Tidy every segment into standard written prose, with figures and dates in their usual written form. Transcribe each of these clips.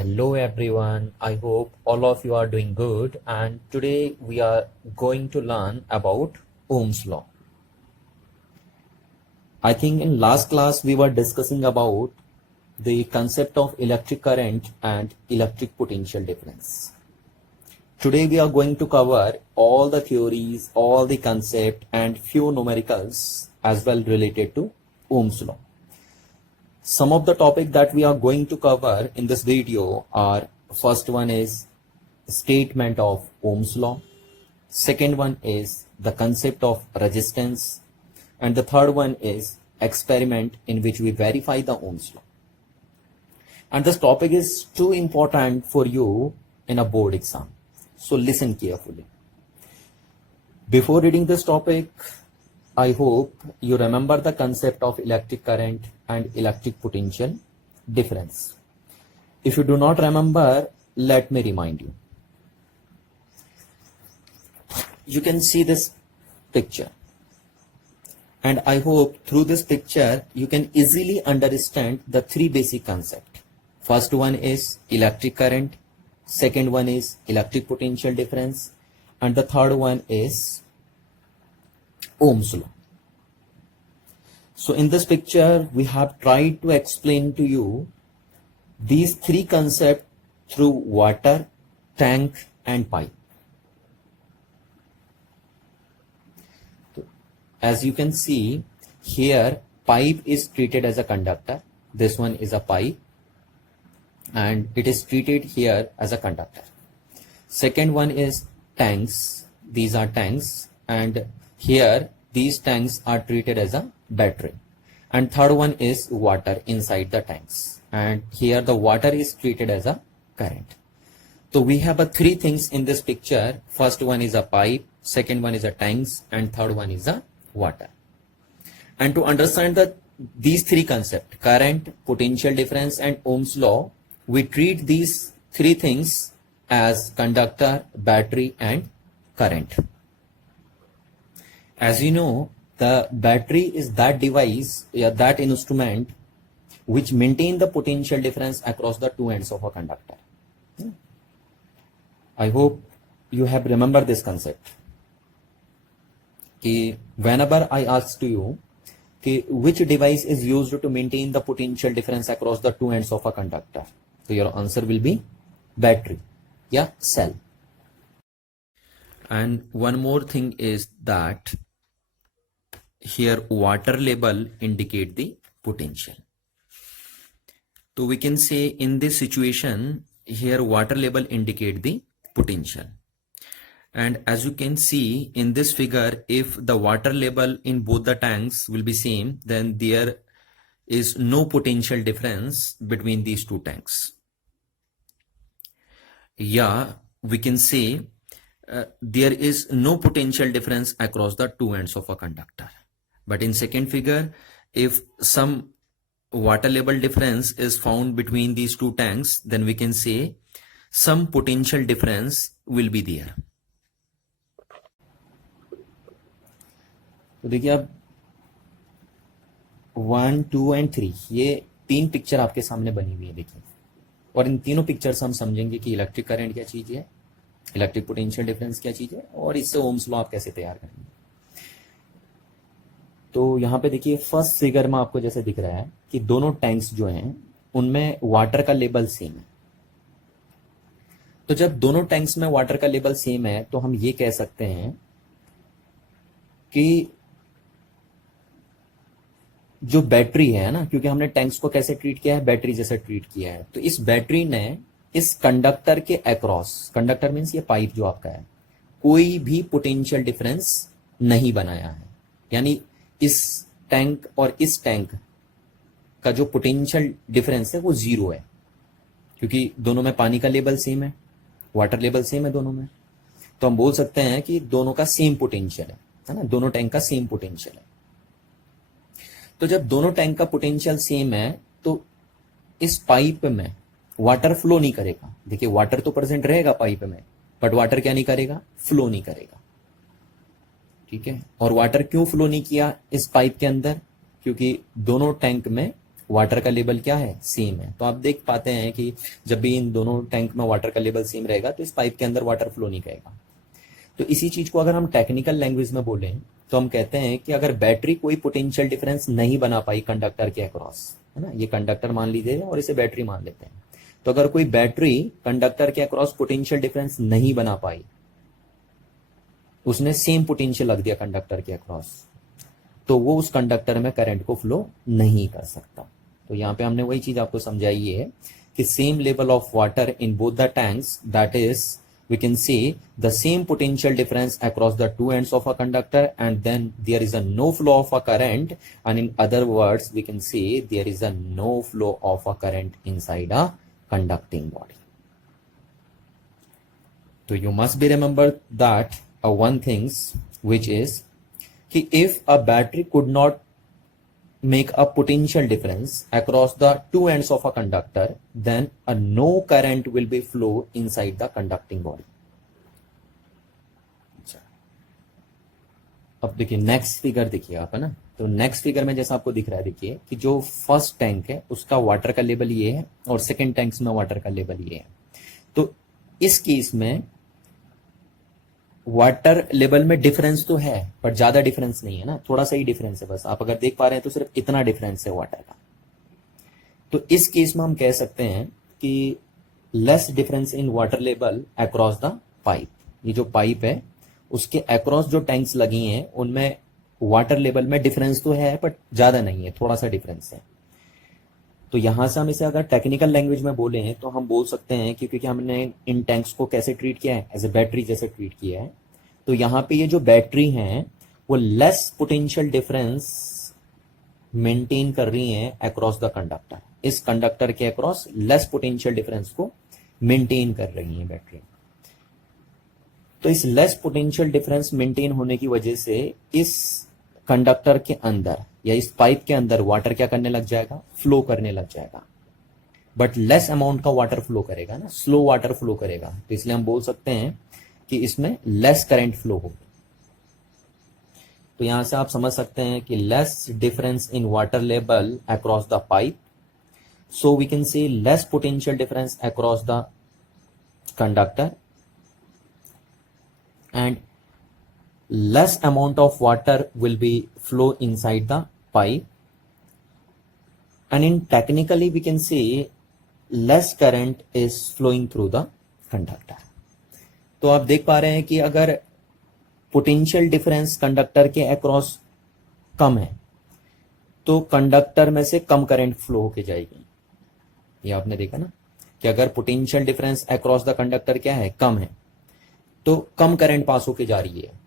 Hello everyone, I hope all of you are doing good, and today we are going to learn about Ohm's law. I think in last class we were discussing about the concept of electric current and electric potential difference. Today we are going to cover all the theories, all the concept and few numericals as well related to Ohm's law. Some of the topic that we are going to cover in this video are, first one is statement of Ohm's law, second one is the concept of resistance, and the third one is experiment in which we verify the Ohm's law. And this topic is too important for you in a board exam, so listen carefully. Before reading this topic, I hope you remember the concept of electric current and electric potential difference. If you do not remember, let me remind you. You can see this picture, and I hope through this picture you can easily understand the three basic concepts. First one is electric current, second one is electric potential difference, and the third one is Ohm's law. So in this picture, we have tried to explain to you these three concepts through water, tank and pipe. As you can see here, pipe is treated as a conductor. This one is a pipe and it is treated here as a conductor. Second one is tanks. These are tanks, and here these tanks are treated as a battery. And third one is water inside the tanks, and here the water is treated as a current. So we have three things in this picture. First one is a pipe, second one is a tanks, and third one is a water. And to understand these three concepts, current, potential difference and Ohm's law, we treat these three things as conductor, battery and current. As you know, the battery is that device, that instrument which maintain the potential difference across the two ends of a conductor. I hope you have remembered this concept. Whenever I ask to you which device is used to maintain the potential difference across the two ends of a conductor, so your answer will be battery, cell. And one more thing is that here water label indicate the potential. So we can say in this situation here water label indicate the potential. And as you can see in this figure, if the water label in both the tanks will be same, then there is no potential difference between these two tanks. We can say there is no potential difference across the two ends of a conductor. But in second figure, if some water label difference is found between these two tanks, then we can say some potential difference will be there. तो देखिए अब 1, 2 and 3 ये तीन picture आपके सामने बनी हुई है, देखिए, और इन तीनों पिक्चर से हम समझेंगे कि इलेक्ट्रिक करंट क्या चीज है, इलेक्ट्रिक पोटेंशियल डिफरेंस क्या चीज है, और इससे ओम्स लॉ आप कैसे तैयार करेंगे. तो यहाँ पे देखिए फर्स्ट फिगर में आपको जैसे दिख रहा है कि दोनों टैंक्स जो हैं उनमें वाटर का लेवल सेम है. तो जब दोनों टैंक्स में वाटर का लेवल सेम है तो हम ये कह सकते हैं कि जो बैटरी है ना, क्योंकि हमने टैंक्स को कैसे ट्रीट किया है, बैटरी जैसे ट्रीट किया है, तो इस बैटरी ने इस कंडक्टर के अक्रॉस, कंडक्टर मीन्स ये पाइप जो आपका है, कोई भी पोटेंशियल डिफरेंस नहीं बनाया है. यानी इस टैंक और इस टैंक का जो पोटेंशियल डिफरेंस है वो जीरो है, क्योंकि दोनों में पानी का लेवल सेम है, वाटर लेवल सेम है दोनों में. तो हम बोल सकते हैं कि दोनों का सेम पोटेंशियल है ना, दोनों टैंक का सेम पोटेंशियल है. तो जब दोनों टैंक का पोटेंशियल सेम है तो इस पाइप में वाटर फ्लो नहीं करेगा. देखिए वाटर तो प्रेजेंट रहेगा पाइप में, बट वाटर क्या नहीं करेगा, फ्लो नहीं करेगा. ठीक है, और वाटर क्यों फ्लो नहीं किया इस पाइप के अंदर, क्योंकि दोनों टैंक में वाटर का लेवल क्या है, सेम है। तो आप देख पाते हैं कि जब भी इन दोनों टैंक में वाटर का लेवल सेम रहेगा तो इस पाइप के अंदर वाटर फ्लो नहीं करेगा। तो इसी चीज को अगर हम टेक्निकल लैंग्वेज में बोलें तो हम कहते हैं कि अगर बैटरी कोई पोटेंशियल डिफरेंस नहीं बना पाई कंडक्टर के अक्रॉस, है ना, ये कंडक्टर मान लीजिए और इसे बैटरी मान लेते हैं, तो अगर कोई बैटरी कंडक्टर के अक्रॉस पोटेंशियल डिफरेंस नहीं बना पाई, उसने सेम पोटेंशियल रख दिया कंडक्टर के अक्रॉस, तो वो उस कंडक्टर में करंट को फ्लो नहीं कर सकता। तो यहां पे हमने वही चीज आपको समझाई है कि same level of water in both the tanks, that is we can see the same potential difference across the two ends of a conductor, and then there is a no flow of a current, and in other words we can see there is a no flow of a current inside a conducting body. So you must be remember that one things which is कि if a battery could not make a potential difference across the two ends of a conductor, then a no current will be flow inside the conducting body. अब देखिए next figure देखिए आप, है ना, तो next figure में जैसा आपको दिख रहा है, देखिए कि जो फर्स्ट टैंक है उसका वाटर का लेवल ये है और सेकंड टैंक्स में वाटर का लेवल ये है। तो इस केस में वाटर लेवल में डिफरेंस तो है पर ज्यादा डिफरेंस नहीं है ना, थोड़ा सा ही डिफरेंस है बस। आप अगर देख पा रहे हैं तो सिर्फ इतना डिफरेंस है वाटर का। तो इस केस में हम कह सकते हैं कि less difference in water level across the pipe. ये जो पाइप है उसके अक्रॉस जो टैंक्स लगी हैं उनमें वाटर लेवल में डिफरेंस तो है बट ज्यादा नहीं है, थोड़ा सा डिफरेंस है। तो यहां से हम इसे अगर टेक्निकल लैंग्वेज में बोले हैं तो हम बोल सकते हैं कि क्योंकि हमने इन टैंक्स को कैसे ट्रीट किया है, एज ए बैटरी जैसे ट्रीट किया है, तो यहां पे ये जो बैटरी हैं वो लेस पोटेंशियल डिफरेंस मेंटेन कर रही हैं अक्रॉस द कंडक्टर। इस कंडक्टर के अक्रॉस लेस पोटेंशियल डिफरेंस को मेंटेन कर रही हैं बैटरी। तो इस लेस पोटेंशियल डिफरेंस मेंटेन होने की वजह से इस कंडक्टर के अंदर या इस पाइप के अंदर वाटर क्या करने लग जाएगा, फ्लो करने लग जाएगा, बट लेस अमाउंट का वाटर फ्लो करेगा ना, स्लो वाटर फ्लो करेगा। तो इसलिए हम बोल सकते हैं कि इसमें लेस करंट फ्लो होगा। तो यहां से आप समझ सकते हैं कि less difference in water level across the pipe, so we can see less potential difference across the conductor and less amount of water will be flow inside the pipe, and in technically we can see less current is flowing through the conductor. तो आप देख पा रहे हैं कि अगर potential difference conductor के across कम है तो कंडक्टर में से कम करंट फ्लो होके जाएगी। ये आपने देखा ना कि अगर potential difference across the conductor क्या है, कम है, तो कम करंट पास होके जा रही है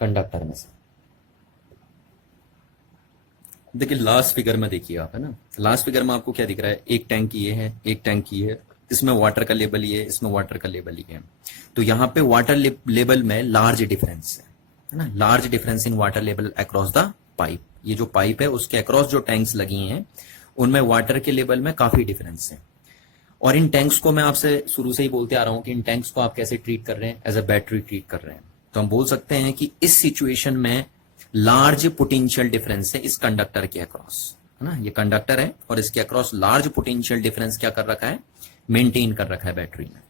कंडक्टर में से। देखिए लास्ट फिगर में देखिए आप, है ना, लास्ट फिगर में आपको क्या दिख रहा है, एक टैंक ये है, एक टैंक ये है, इसमें वाटर का लेवल ये है, इसमें वाटर का लेवल ये है। तो यहाँ पे वाटर लेवल में लार्ज डिफरेंस है ना, large difference in water level across the pipe. ये जो पाइप है उसके अक्रॉस जो टैंक्स लगी हैं उनमें वाटर के लेवल में काफी डिफरेंस है। और इन टैंक्स को मैं आपसे शुरू से ही बोलते आ रहा हूं कि इन टैंक्स को आप कैसे ट्रीट कर रहे हैं, एज अ बैटरी ट्रीट कर रहे हैं। तो हम बोल सकते हैं कि इस सिचुएशन में लार्ज पोटेंशियल डिफरेंस है इस कंडक्टर के अक्रॉस, है ना, ये कंडक्टर है और इसके अक्रॉस लार्ज पोटेंशियल डिफरेंस क्या कर रखा है, मेंटेन कर रखा है बैटरी में।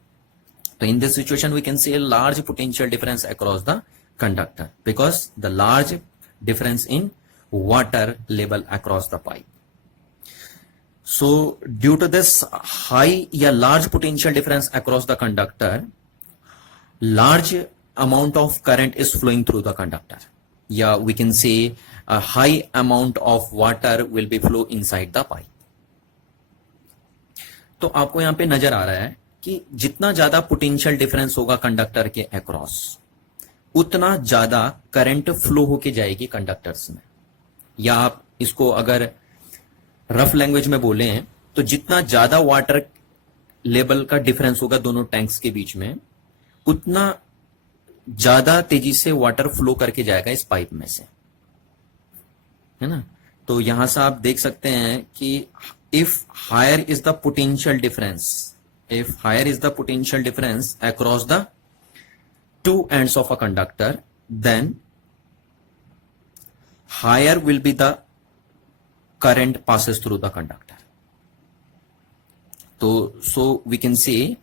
तो in this situation we can see a large potential difference across the conductor because the large difference in water level across the pipe. So due to this high या large potential difference across the conductor, large amount of current is flowing through the conductor. Yeah, we can say a high amount of water will be flow inside the pipe. तो आपको यहां पे नजर आ रहा है कि जितना ज्यादा पोटेंशियल डिफरेंस होगा कंडक्टर के अक्रॉस उतना ज्यादा करंट फ्लो होके जाएगी कंडक्टर्स में। या आप इसको अगर रफ लैंग्वेज में बोले हैं तो जितना ज्यादा वाटर लेवल का डिफरेंस होगा दोनों टैंक्स के बीच में उतना ज्यादा तेजी से वाटर फ्लो करके जाएगा इस पाइप में से, है ना। तो यहां से आप देख सकते हैं कि if higher is the potential difference across the two ends of a conductor, then higher will be the current passes through the conductor. So we can say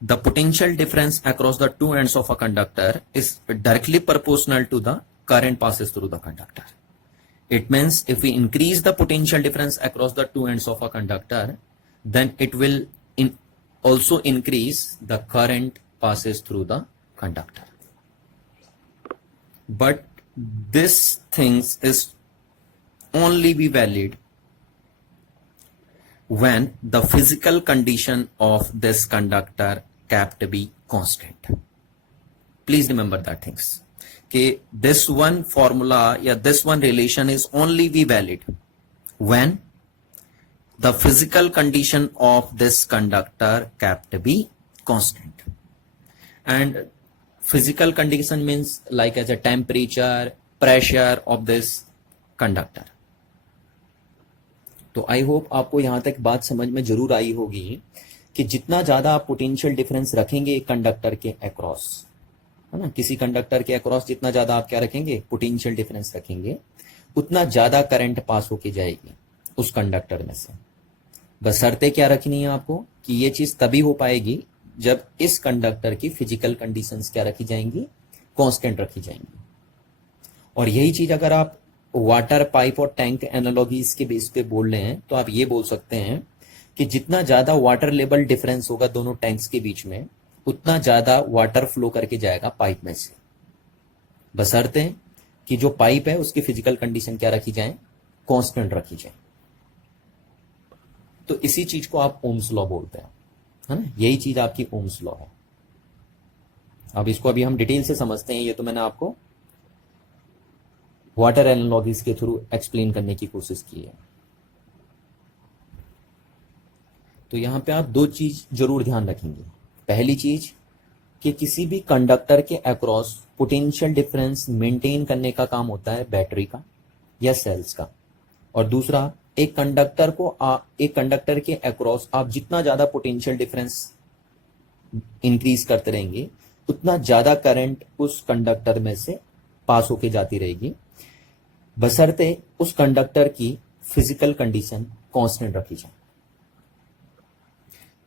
the potential difference across the two ends of a conductor is directly proportional to the current passes through the conductor. It means if we increase the potential difference across the two ends of a conductor, then it will also increase the current passes through the conductor. But this things is only be valid when the physical condition of this conductor kept to be constant. Please remember that things. Okay, this one formula, this one relation is only be valid when the physical condition of this conductor kept to be constant. And physical condition means like as a temperature, pressure of this conductor. तो I hope आपको यहां तक बात समझ में जरूर आई होगी कि जितना ज्यादा आप पोटेंशियल डिफरेंस रखेंगे कंडक्टर के अक्रॉस, है ना, किसी कंडक्टर के अक्रॉस जितना ज्यादा आप क्या रखेंगे, पोटेंशियल डिफरेंस रखेंगे, उतना ज्यादा करंट पास होके जाएगी उस कंडक्टर में से। बशर्ते क्या रखनी है आपको कि ये चीज तभी हो पाएगी जब इस कंडक्टर की फिजिकल कंडीशंस क्या रखी जाएंगी, कांस्टेंट रखी जाएंगी। और यही चीज अगर आप वाटर पाइप और टैंक एनालॉजीज के बेस पे बोल रहे हैं तो आप ये बोल सकते हैं कि जितना ज्यादा वाटर लेवल डिफरेंस होगा दोनों टैंक्स के बीच में, उतना ज्यादा वाटर फ्लो करके जाएगा पाइप में से, बशर्ते कि जो पाइप है उसकी फिजिकल कंडीशन क्या रखी जाए, कांस्टेंट रखी जाए। तो इसी चीज को आप ओम्स लॉ बोलते हैं, है ना, यही चीज आपकी ओम्स लॉ है। अब इसको अभी हम डिटेल से समझते हैं, ये तो मैंने आपको वाटर एनालॉजीज के थ्रू एक्सप्लेन करने की कोशिश की है। तो यहां पे आप दो चीज जरूर ध्यान रखेंगे। पहली चीज कि किसी भी कंडक्टर के अक्रॉस पोटेंशियल डिफरेंस मेंटेन करने का काम होता है बैटरी का या सेल्स का। और दूसरा, एक कंडक्टर के अक्रॉस आप जितना ज्यादा पोटेंशियल डिफरेंस इंक्रीज करते रहेंगे, उतना ज्यादा करंट उस कंडक्टर में से पास होके जाती रहेगी, बशर्ते उस कंडक्टर की फिजिकल कंडीशन कांस्टेंट रखी जाए।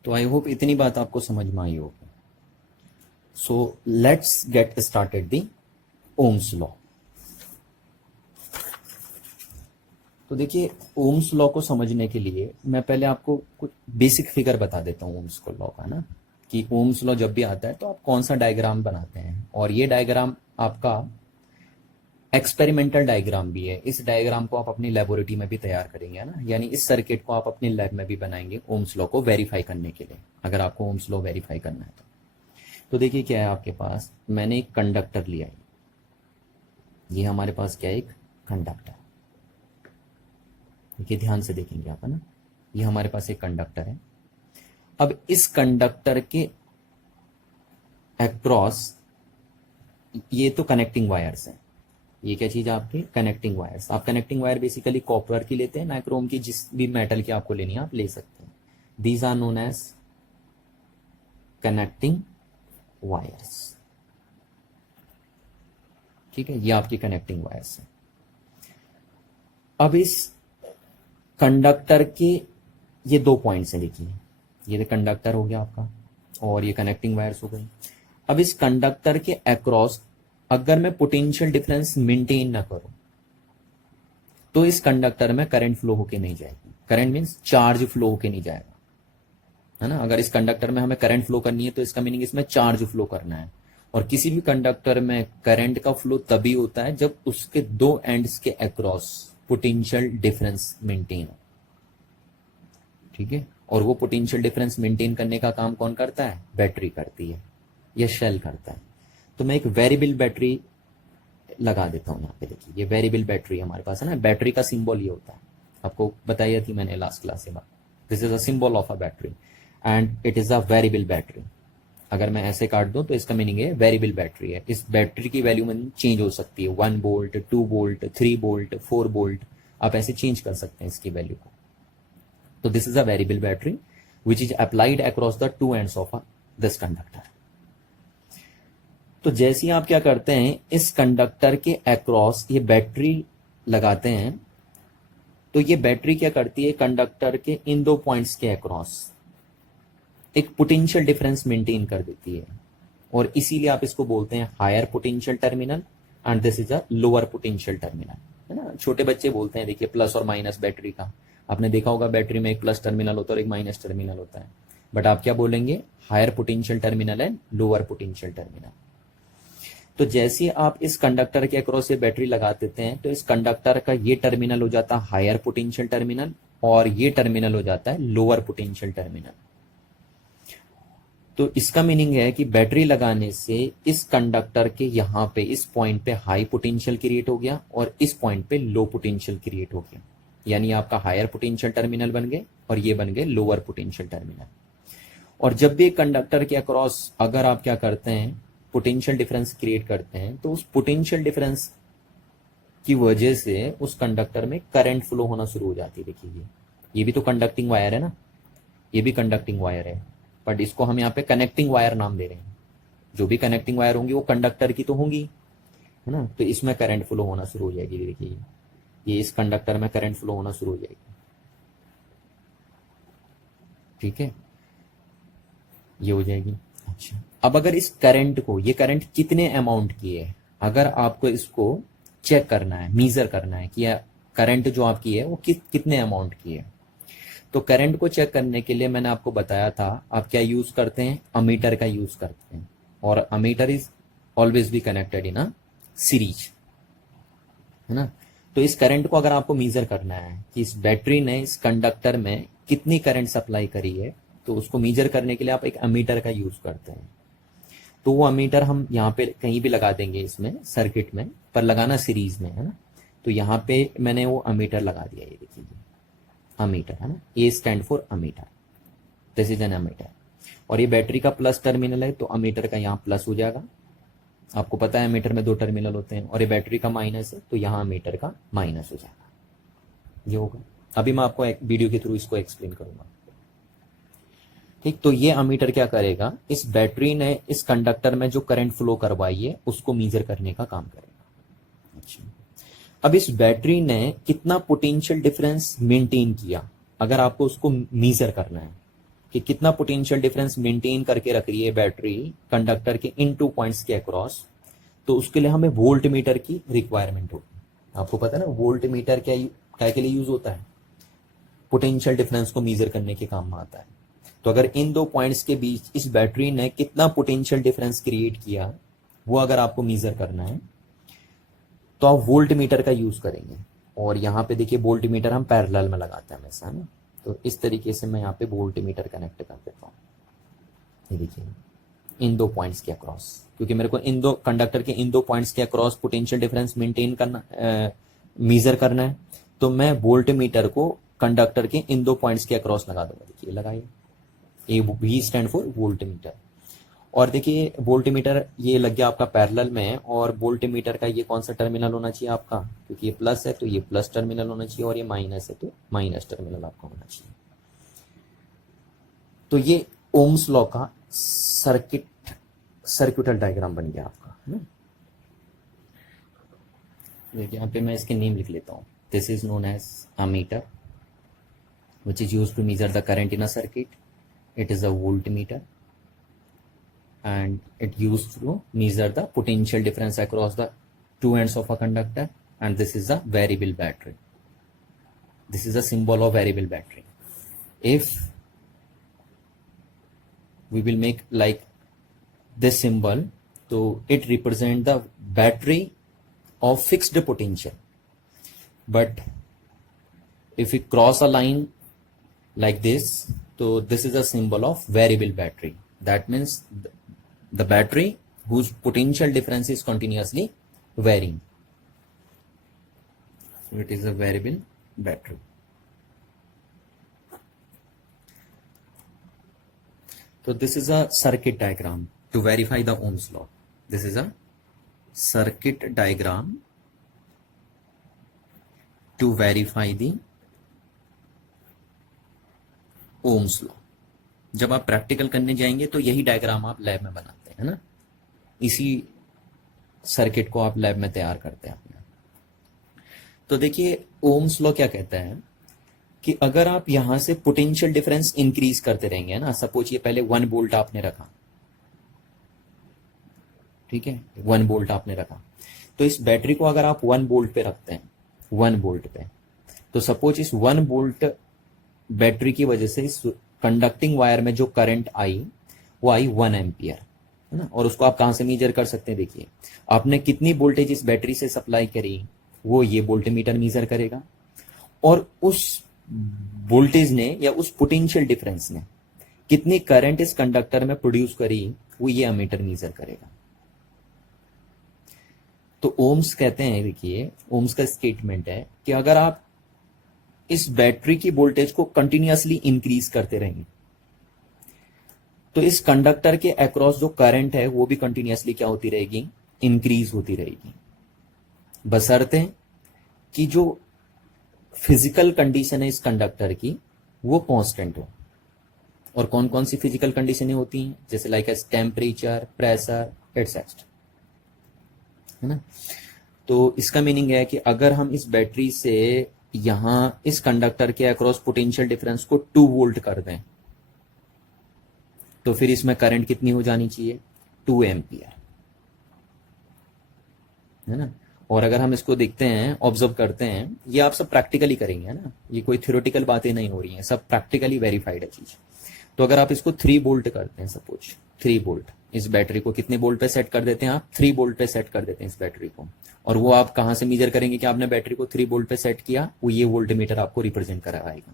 तो आई होप इतनी बात आपको समझ में आई होगी। So let's get started the Ohm's law. तो देखिए, ओम्स लॉ को समझने के लिए मैं पहले आपको कुछ बेसिक फिगर बता देता हूं ओम्स लॉ का ना, कि ओम्स लॉ जब भी आता है तो आप कौन सा डायग्राम बनाते हैं। और ये डायग्राम आपका एक्सपेरिमेंटल डायग्राम भी है। इस डायग्राम को आप अपनी लेबोरेटरी में भी तैयार करेंगे ना, यानी इस सर्किट को आप अपनी लैब में भी बनाएंगे ओम्स लॉ को वेरीफाई करने के लिए, अगर आपको ओम्स लॉ वेरीफाई करना है तो देखिए क्या है आपके पास, मैंने एक कंडक्टर लिया है, ये हमारे पास क्या है, एक कंडक्टर। देखिए ध्यान से देखेंगे आप, है ना, ये हमारे पास एक कंडक्टर है। अब इस कंडक्टर के अक्रॉस ये तो कनेक्टिंग वायर्स हैं। ये क्या चीज है आपकी, कनेक्टिंग वायर्स। आप कनेक्टिंग वायर बेसिकली कॉपर की लेते हैं, नाइक्रोम की, जिस भी मेटल की आपको लेनी है आप ले सकते हैं। These are known as connecting wires. ठीक है, ये आपकी कनेक्टिंग वायर्स है। अब इस कंडक्टर के ये दो पॉइंट्स हैं, देखिए ये कंडक्टर हो गया आपका और ये कनेक्टिंग वायर्स हो गई। अब इस कंडक्टर के अक्रॉस अगर मैं पोटेंशियल डिफरेंस मेंटेन ना करूं तो इस कंडक्टर में करंट फ्लो होके नहीं जाएगी। करंट मींस चार्ज फ्लो होके नहीं जाएगा, है ना। अगर इस कंडक्टर में हमें करंट फ्लो करनी है तो इसका मीनिंग इसमें चार्ज फ्लो करना है। और किसी भी कंडक्टर में करंट का फ्लो तभी होता है जब उसके दो एंड्स के अक्रॉस पोटेंशियल डिफरेंस मेंटेन हो। ठीक है, और वो पोटेंशियल डिफरेंस मेंटेन करने का काम कौन करता है, बैटरी करती है या शेल करता है। तो मैं एक वेरिएबल बैटरी लगा देता हूं यहाँ पे। देखिए ये वेरिएबल बैटरी हमारे पास है ना, बैटरी का सिंबल ये होता है, आपको बताई थी मैंने लास्ट क्लास में। This is a symbol of a battery and it is a variable battery. अगर मैं ऐसे काट दूं तो इसका मीनिंग है वेरिएबल बैटरी है। इस बैटरी की वैल्यू में चेंज हो सकती है, 1 वोल्ट, 2 वोल्ट, 3 वोल्ट, 4 वोल्ट, आप ऐसे चेंज कर सकते हैं इसकी वैल्यू को। तो this is a variable battery which is applied across the two ends of this conductor. तो जैसे ही आप क्या करते हैं, इस कंडक्टर के अक्रॉस ये बैटरी लगाते हैं, तो ये बैटरी क्या करती है, कंडक्टर के इन दो पॉइंट्स के अक्रॉस एक पोटेंशियल डिफरेंस मेंटेन कर देती है, और इसीलिए आप इसको बोलते हैं higher potential terminal and this is a lower potential terminal, है ना। छोटे बच्चे बोलते हैं, देखिए प्लस और माइनस बैटरी का, आपने देखा होगा बैटरी में एक प्लस टर्मिनल होता है और एक माइनस टर्मिनल होता है, बट आप क्या बोलेंगे, higher potential terminal and lower potential terminal. तो जैसे आप इस कंडक्टर के अक्रॉस ये बैटरी लगा देते हैं, तो इस कंडक्टर का ये टर्मिनल हो जाता है हायर पोटेंशियल टर्मिनल और ये टर्मिनल हो जाता है लोअर पोटेंशियल टर्मिनल। तो इसका मीनिंग है कि बैटरी लगाने से इस कंडक्टर के यहां पे इस पॉइंट पे हाई पोटेंशियल क्रिएट हो गया और इस पॉइंट पे लो पोटेंशियल क्रिएट हो गया, यानी आपका हायर पोटेंशियल टर्मिनल बन गए और ये बन गए लोअर पोटेंशियल टर्मिनल। और जब भी कंडक्टर के अक्रॉस अगर आप क्या करते हैं, पोटेंशियल डिफरेंस क्रिएट करते हैं, तो उस पोटेंशियल डिफरेंस की वजह से उस कंडक्टर में करंट फ्लो होना शुरू हो जाती है। देखिए ये भी तो कंडक्टिंग वायर है ना, ये भी कंडक्टिंग वायर है, बट इसको हम यहाँ पे कनेक्टिंग वायर नाम दे रहे हैं। जो भी कनेक्टिंग वायर होंगी वो कंडक्टर की तो होंगी, है ना। तो इसमें करंट फ्लो होना शुरू हो जाएगी। देखिए ये इस कंडक्टर में करंट फ्लो होना शुरू हो जाएगी, ठीक है, ये हो जाएगी। अच्छा, अब अगर इस करंट को, ये करंट कितने अमाउंट की है, अगर आपको इसको चेक करना है, मीजर करना है कि करंट जो आपकी है वो कितने अमाउंट की है, तो करंट को चेक करने के लिए मैंने आपको बताया था आप क्या यूज करते हैं, अमीटर का यूज करते हैं, और ammeter is always be connected in a series, है ना। तो इस करंट को अगर आपको मीजर करना है कि इस बैटरी ने इस कंडक्टर में कितनी करंट सप्लाई करी है, तो उसको मीजर करने के लिए आप एक अमीटर का यूज करते हैं। तो वो अमीटर हम यहाँ पे कहीं भी लगा देंगे इसमें सर्किट में, पर लगाना सीरीज में, है ना। तो यहाँ पे मैंने वो अमीटर लगा दिया, ये देखिए अमीटर, है ना, A stand for ammeter, this is an ammeter. और ये बैटरी का प्लस टर्मिनल है, तो अमीटर का यहाँ प्लस हो जाएगा, आपको पता है अमीटर में दो टर्मिनल होते हैं, और ये बैटरी का माइनस है, तो यहाँ अमीटर का माइनस हो जाएगा, ये होगा। अभी मैं आपको एक वीडियो के थ्रू इसको एक्सप्लेन करूंगा, ठीक। तो ये अमीटर क्या करेगा, इस बैटरी ने इस कंडक्टर में जो करंट फ्लो करवाई है उसको मीजर करने का काम करेगा। अच्छा, अब इस बैटरी ने कितना पोटेंशियल डिफरेंस मेंटेन किया, अगर आपको उसको मीजर करना है कि कितना पोटेंशियल डिफरेंस मेंटेन करके रख रही है बैटरी कंडक्टर के इन टू पॉइंट्स के अक्रॉस, तो उसके लिए हमें वोल्ट मीटर की रिक्वायरमेंट होगी। आपको पता है ना वोल्ट मीटर क्या के लिए यूज होता है, पोटेंशियल डिफरेंस को मीजर करने के काम में आता है। तो अगर इन दो पॉइंट्स के बीच इस बैटरी ने कितना पोटेंशियल डिफरेंस क्रिएट किया, वो अगर आपको मीजर करना है तो आप वोल्ट मीटर का यूज करेंगे। और यहाँ पे देखिए वोल्ट मीटर हम पैरेलल में लगाते हैं हमेशा, है ना। तो इस तरीके से मैं यहाँ पे वोल्ट मीटर कनेक्ट कर देता हूँ, ये देखिए इन दो पॉइंट्स के अक्रॉस, क्योंकि मेरे को इन दो कंडक्टर के इन दो पॉइंट्स के अक्रॉस पोटेंशियल डिफरेंस मेंटेन करना, मीजर करना है, तो मैं वोल्ट मीटर को कंडक्टर के इन दो पॉइंट्स के अक्रॉस लगा दूंगा। देखिए लगाइए, A V stand for volt meter. और देखिए वोल्ट मीटर ये लग गया आपका पैरेलल में, और वोल्ट मीटर का ये कौन सा टर्मिनल होना चाहिए आपका, क्योंकि ये प्लस है तो ये प्लस टर्मिनल होना चाहिए, और ये माइनस है तो माइनस टर्मिनल आपका होना चाहिए। तो ये ओम्स लॉ का सर्किटल डायग्राम बन गया आपका, है ना। देखिए यहाँ पे मैं इसके नेम लिख लेता हूँ, this is known as ammeter which is used to measure the current in a circuit. It is a voltmeter and it used to measure the potential difference across the two ends of a conductor, and this is a variable battery. This is a symbol of variable battery. If we will make like this symbol, so it represents the battery of fixed potential, but if we cross a line like this, so this is a symbol of variable battery. That means the battery whose potential difference is continuously varying. So it is a variable battery. So this is a circuit diagram to verify the Ohm's law. This is a circuit diagram to verify the Ohm's law. जब आप practical करने जाएंगे तो यही diagram आप lab में बनाते हैं ना, इसी सर्किट को आप लैब में तैयार करते हैं अपने। तो देखिए ओम्स लॉ क्या कहता है कि अगर आप यहां से पोटेंशियल डिफरेंस इंक्रीज करते रहेंगे ना, सपोज ये पहले 1 वोल्ट आपने रखा, ठीक है, 1 वोल्ट आपने रखा, तो इस बैटरी को अगर आप 1 वोल्ट पे रखते हैं, 1 वोल्ट पे, तो सपोज इस 1 वोल्ट बैटरी की वजह से इस कंडक्टिंग वायर में जो करंट आई वो आई 1 एम्पियर, है ना। और उसको आप कहां से मेजर कर सकते हैं, देखिए आपने कितनी वोल्टेज इस बैटरी से सप्लाई करी, वो ये वोल्टमीटर मेजर करेगा, और उस वोल्टेज ने या उस पोटेंशियल डिफरेंस ने कितनी करंट इस कंडक्टर में प्रोड्यूस करी, वो ये अमीटर मेजर करेगा। तो ओम्स कहते हैं, देखिए ओम्स का स्टेटमेंट है कि अगर आप इस बैटरी की वोल्टेज को कंटिन्यूअसली इंक्रीज करते रहेंगे तो इस कंडक्टर के अक्रॉस जो करंट है वो भी कंटिन्यूअसली क्या होती रहेगी, इंक्रीज होती रहेगी, बशर्ते कि जो फिजिकल कंडीशन है इस कंडक्टर की वो कांस्टेंट हो। और कौन कौन सी फिजिकल कंडीशनें होती हैं, जैसे like S temperature, pressure, etcetera, है ना। तो इसका मीनिंग है कि अगर हम इस बैटरी से यहां इस कंडक्टर के अक्रॉस पोटेंशियल डिफरेंस को 2 वोल्ट कर दें तो फिर इसमें करंट कितनी हो जानी चाहिए, 2 एम्पियर, है ना। और अगर हम इसको देखते हैं, ऑब्जर्व करते हैं, ये आप सब प्रैक्टिकली करेंगे, है ना, ये कोई थ्योरेटिकल बातें नहीं हो रही हैं, सब प्रैक्टिकली वेरीफाइड है चीज। तो अगर आप इसको 3 वोल्ट करते हैं, सपोज 3 वोल्ट, इस बैटरी को कितने वोल्ट पे सेट कर देते हैं आप, 3 वोल्ट पे सेट कर देते हैं इस बैटरी को, और वो आप कहां से मेजर करेंगे कि आपने बैटरी को 3 वोल्ट पे सेट किया, वो ये वोल्टमीटर आपको रिप्रेजेंट कराएगा।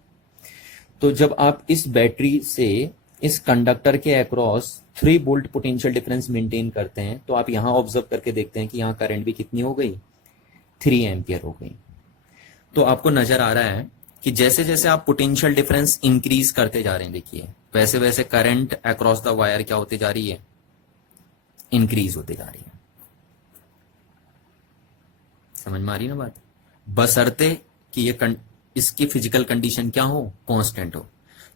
तो जब आप इस बैटरी से इस कंडक्टर के across 3 volt potential difference maintain करते हैं तो आप यहां ऑब्जर्व करके देखते हैं कि यहां करंट भी कितनी हो गई, 3 एम्पियर हो गई। तो आपको नजर आ रहा है कि जैसे जैसे आप पोटेंशियल डिफरेंस इंक्रीज करते जा रहे हैं, देखिए वैसे वैसे करंट अक्रॉस द वायर क्या होती जा रही है, इंक्रीज होती जा रही है। समझ में आ रही है ना बात, बशर्ते कि ये इसकी फिजिकल कंडीशन क्या हो, कांस्टेंट हो।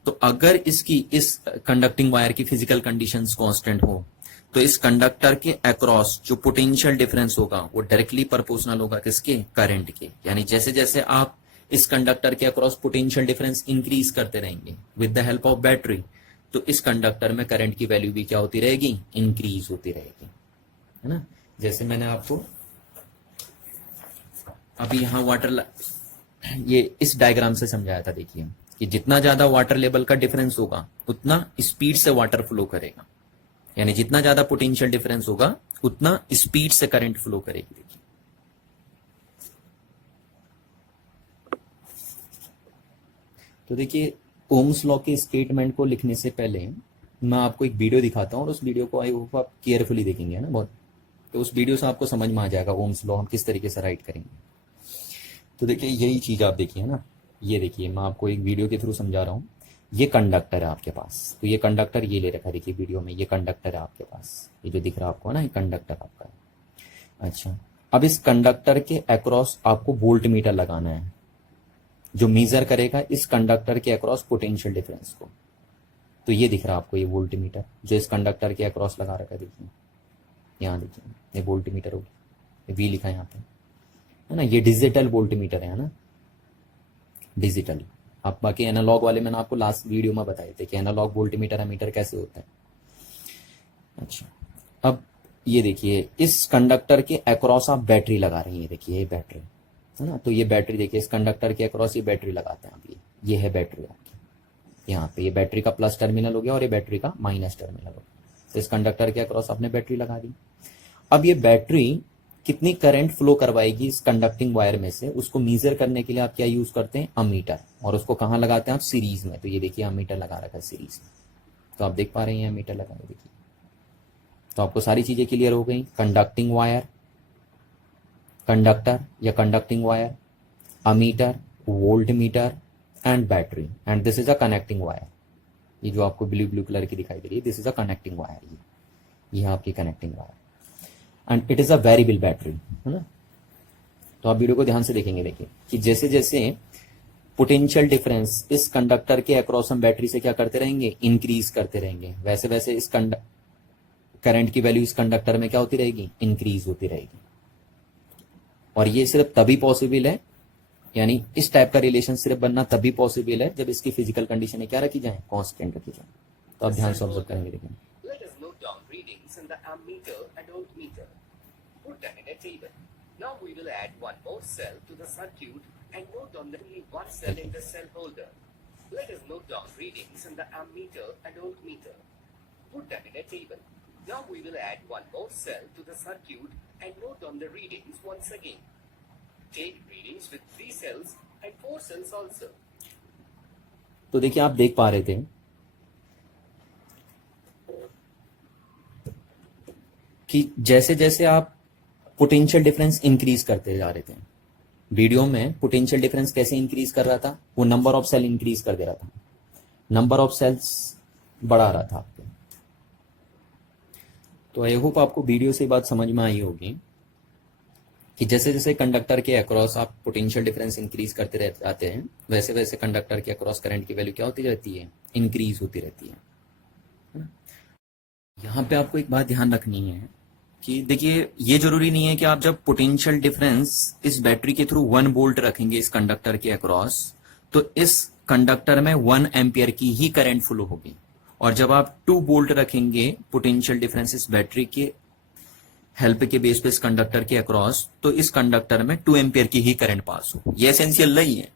तो अगर इसकी इस कंडक्टिंग वायर की फिजिकल कंडीशंस कांस्टेंट हो तो इस कंडक्टर के अक्रॉस जो पोटेंशियल डिफरेंस होगा वो डायरेक्टली प्रोपोर्शनल होगा किसके, करंट के। यानी जैसे जैसे आप इस कंडक्टर के अक्रॉस पोटेंशियल डिफरेंस इंक्रीज करते रहेंगे with the help of battery, तो इस कंडक्टर में करंट की वैल्यू भी क्या होती रहेगी, इंक्रीज होती रहेगी, है ना। जैसे मैंने आपको अभी यहां ये इस डायग्राम से समझाया था, देखिए कि जितना ज्यादा वाटर लेवल का डिफरेंस होगा उतना स्पीड से वाटर फ्लो करेगा, यानी जितना ज्यादा पोटेंशियल डिफरेंस होगा उतना स्पीड से करंट फ्लो करेगी। देखिए तो देखिए ओम्स लॉ के स्टेटमेंट को लिखने से पहले मैं आपको एक वीडियो दिखाता हूं और उस वीडियो को आई होप आप केयरफुली देखेंगे, है ना बहुत, तो उस वीडियो से आपको समझ में आ जाएगा ओम्स लॉ हम किस तरीके से राइट करेंगे। तो देखिए यही चीज आप देखिए ना, ये देखिए मैं आपको एक वीडियो के थ्रू समझा रहा हूँ। ये कंडक्टर है आपके पास, तो ये कंडक्टर ये ले रखा है, देखिए वीडियो में ये कंडक्टर है आपके पास, ये जो दिख रहा है आपको ना, ये कंडक्टर आपका है। अच्छा, अब इस कंडक्टर के अक्रॉस आपको वोल्ट मीटर लगाना है जो मेजर करेगा इस कंडक्टर के अक्रॉस पोटेंशियल डिफरेंस को। तो ये दिख रहा है आपको, ये वोल्ट मीटर जो इस कंडक्टर के अक्रॉस लगा रखा है, देखिए यहाँ देखिए ये वोल्ट मीटर होगी, वी लिखा है यहाँ पे, है ना। ये डिजिटल वोल्ट मीटर है ना, डिजिटल। आप बाकी एनालॉग वाले मैंने आपको लास्ट वीडियो में बताए थे कि एनालॉग वोल्ट मीटर एमीटर कैसे होते हैं। अच्छा, अब ये देखिए इस कंडक्टर के अक्रॉस आप बैटरी लगा रही है, देखिए ये बैटरी है ना। तो ये बैटरी देखिए इस कंडक्टर के अक्रॉस ये बैटरी लगाते हैं आप, ये है बैटरी आपकी, यहाँ पे ये बैटरी का प्लस टर्मिनल हो गया और ये बैटरी का माइनस टर्मिनल हो गया। तो इस कंडक्टर के अक्रॉस आपने बैटरी लगा दी। अब ये बैटरी कितनी करंट फ्लो करवाएगी इस कंडक्टिंग वायर में से, उसको मेजर करने के लिए आप क्या यूज करते हैं, अमीटर। और उसको कहाँ लगाते हैं आप, सीरीज में। तो ये देखिए अमीटर लगा रखा है सीरीज में, तो आप देख पा रहे हैं अमीटर लगा है, देखिए। तो आपको सारी चीजें क्लियर हो गई, कंडक्टिंग वायर, कंडक्टर या conducting wire, ammeter, volt meter and battery, and this is a connecting wire. ये जो आपको ब्लू ब्लू कलर की दिखाई दे रही है, this is a connecting wire, ये आपकी connecting wire, and it is a variable battery, है ना। तो आप वीडियो को ध्यान से देखेंगे, देखिए कि जैसे जैसे पोटेंशियल डिफरेंस इस कंडक्टर के अक्रॉस हम बैटरी से क्या करते रहेंगे, इंक्रीज करते रहेंगे, वैसे वैसे इस करंट की वैल्यू इस कंडक्टर में क्या होती रहेगी, इंक्रीज होती रहेगी। और ये सिर्फ तभी पॉसिबल है यानी इस टाइप का रिलेशन सिर्फ बनना तभी पॉसिबल है जब इसकी फिजिकल कंडीशन क्या रखी जाए, कांस्टेंट रखी जाए। तो आप ध्यान से ऑब्जर्व करेंगे, देखें। Let us note down readings in the ammeter and voltmeter. Put them in a table. Now we will add one more cell to the circuit and note down only one cell in the cell holder. Let us note down readings in the ammeter and voltmeter. Put them in a table. Now we will add one more cell to the circuit and note down the readings once again. Take readings with 3 cells and 4 cells also. तो देखिए, आप देख पा रहे थे कि जैसे जैसे आप पोटेंशियल डिफरेंस इंक्रीज करते जा रहे थे, वीडियो में पोटेंशियल डिफरेंस कैसे इंक्रीज कर रहा था, वो नंबर ऑफ सेल इंक्रीज कर दे रहा था, नंबर ऑफ सेल्स बढ़ा रहा था आपके। तो आई होप आपको वीडियो से बात समझ में आई होगी कि जैसे जैसे कंडक्टर के अक्रॉस आप पोटेंशियल डिफरेंस इंक्रीज करते रह जाते हैं, वैसे वैसे कंडक्टर के अक्रॉस करंट की वैल्यू क्या होती रहती है, इंक्रीज होती रहती है। यहाँ पे आपको एक बात ध्यान रखनी है कि देखिए, ये जरूरी नहीं है कि आप जब पोटेंशियल डिफरेंस इस बैटरी के थ्रू 1 वोल्ट रखेंगे इस कंडक्टर के अक्रॉस, तो इस कंडक्टर में 1 एम्पियर की ही करंट फ्लो होगी, और जब आप 2 वोल्ट रखेंगे पोटेंशियल डिफरेंस इस बैटरी के हेल्प के बेस पे इस कंडक्टर के अक्रॉस, तो इस कंडक्टर में 2 एम्पियर की ही करंट पास हो। ये एसेंशियल नहीं है,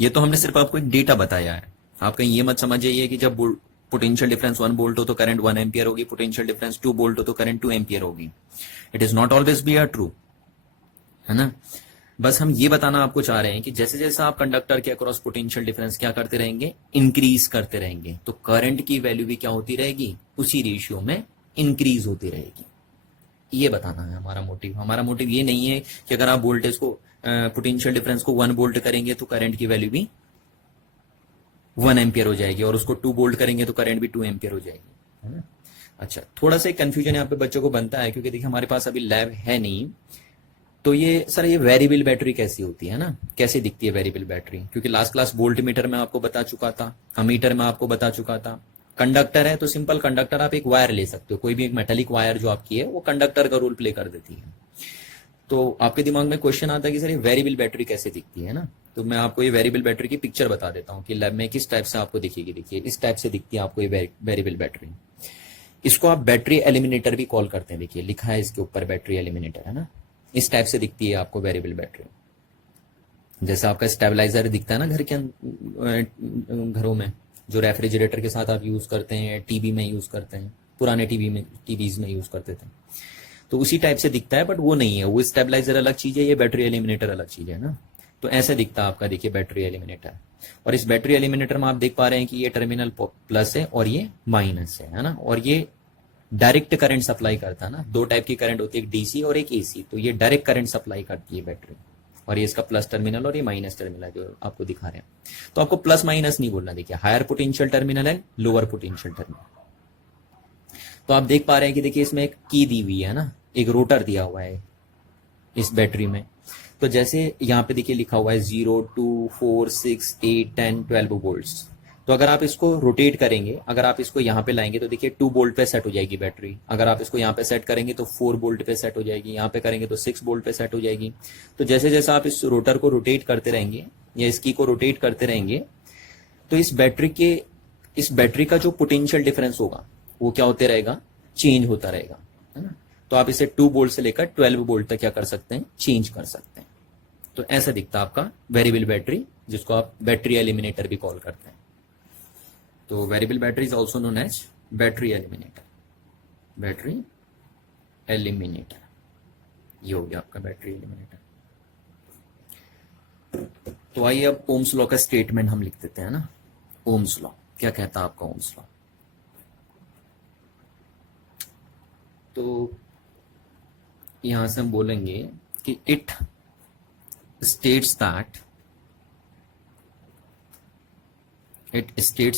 ये तो हमने सिर्फ आपको एक डेटा बताया है। आप कहीं ये मत समझिए कि जब पोटेंशियल डिफरेंस 1 वोल्ट हो तो करंट 1 एम्पियर होगी, पोटेंशियल डिफरेंस 2 वोल्ट हो तो करंट 2 एम्पियर होगी। It is not always be are true, है ना। बस हम ये बताना आपको चाह रहे हैं कि जैसे जैसे आप कंडक्टर के अक्रॉस पोटेंशियल डिफरेंस क्या करते रहेंगे, इंक्रीज करते रहेंगे, तो करंट की वैल्यू भी क्या होती रहेगी, उसी रेशियो में इंक्रीज होती रहेगी। ये बताना है हमारा मोटिव। हमारा मोटिव ये नहीं है कि अगर आप वोल्टेज को पोटेंशियल डिफरेंस को 1 वोल्ट करेंगे तो करंट की वैल्यू भी 1 एम्पियर हो जाएगी, और उसको 2 वोल्ट करेंगे तो करंट भी 2 एम्पियर हो जाएगी, है ना। अच्छा, थोड़ा सा कंफ्यूजन यहाँ पे बच्चों को बनता है, क्योंकि देखिए हमारे पास अभी लैब है नहीं। तो ये सर, ये वेरिएबल बैटरी कैसी होती है ना, कैसे दिखती है वेरिएबल बैटरी, क्योंकि लास्ट क्लास वोल्ट मीटर में आपको बता चुका था, अमीटर में आपको बता चुका था। कंडक्टर है तो सिंपल कंडक्टर, आप एक वायर ले सकते हो, कोई भी एक मेटेलिक वायर जो आपकी है वो कंडक्टर का रोल प्ले कर देती है। तो आपके दिमाग में क्वेश्चन आता है कि सर ये वेरिएबल बैटरी कैसे दिखती है ना, तो मैं आपको ये वेरिएबल बैटरी की पिक्चर बता देता हूँ कि लैब में किस टाइप से आपको दिखेगी। देखिए, इस टाइप से दिखती है आपको ये वेरिएबल बैटरी। इसको आप बैटरी एलिमिनेटर भी कॉल करते हैं। देखिए लिखा है इसके ऊपर बैटरी एलिमिनेटर, है ना। इस टाइप से दिखती है आपको वेरिएबल बैटरी। जैसे आपका स्टेबलाइजर दिखता है ना घर के घरों में, जो रेफ्रिजरेटर के साथ आप यूज करते हैं, टीवी में यूज करते हैं, पुराने टीवीज में यूज करते थे, तो उसी टाइप से दिखता है। बट वो नहीं है, वो स्टेबलाइजर अलग चीज है, ये बैटरी एलिमिनेटर अलग चीज है ना। तो ऐसे दिखता है आपका, देखिए बैटरी एलिमिनेटर। और इस बैटरी एलिमिनेटर में आप देख पा रहे हैं कि ये टर्मिनल प्लस है और ये माइनस है ना। और ये डायरेक्ट करंट सप्लाई करता है ना। 2 टाइप की करंट होती है, एक डीसी और एक एसी। तो ये डायरेक्ट करंट सप्लाई करती है बैटरी, और ये इसका प्लस टर्मिनल और ये माइनस टर्मिनल जो आपको दिखा रहे हैं। तो आपको प्लस माइनस नहीं बोलना, देखिए हायर पोटेंशियल टर्मिनल है, लोअर पोटेंशियल टर्मिनल। तो आप देख पा रहे हैं कि देखिए इसमें एक की दी हुई है ना, एक रोटर दिया हुआ है इस बैटरी में। तो जैसे यहाँ पे देखिए लिखा हुआ है 0, 2, 4, 6, 8, 10, 12 वोल्ट्स। तो अगर आप इसको रोटेट करेंगे, अगर आप इसको यहाँ पे लाएंगे तो देखिए 2 वोल्ट पे सेट हो जाएगी बैटरी। अगर आप इसको यहाँ पे सेट करेंगे तो 4 वोल्ट पे सेट हो जाएगी, यहाँ पे करेंगे तो 6 वोल्ट पे सेट हो जाएगी। तो जैसे जैसे आप इस रोटर को रोटेट करते रहेंगे या इस की को रोटेट करते रहेंगे, तो इस बैटरी का जो पोटेंशियल डिफरेंस होगा वो क्या होते रहेगा, चेंज होता रहेगा, है ना। तो आप इसे 2 वोल्ट से लेकर 12 वोल्ट तक क्या कर सकते हैं, चेंज कर सकते हैं। तो ऐसा दिखता है आपका वेरिएबल बैटरी, जिसको आप बैटरी एलिमिनेटर भी कॉल करते हैं। तो variable battery is also known as battery eliminator. Battery eliminator, ये हो गया आपका बैटरी एलिमिनेटर। तो आइए अब ओम्स लॉ का स्टेटमेंट हम लिख देते हैं ना। ओम्स लॉ क्या कहता है आपका ओम्स लॉ? तो यहां से हम बोलेंगे कि it states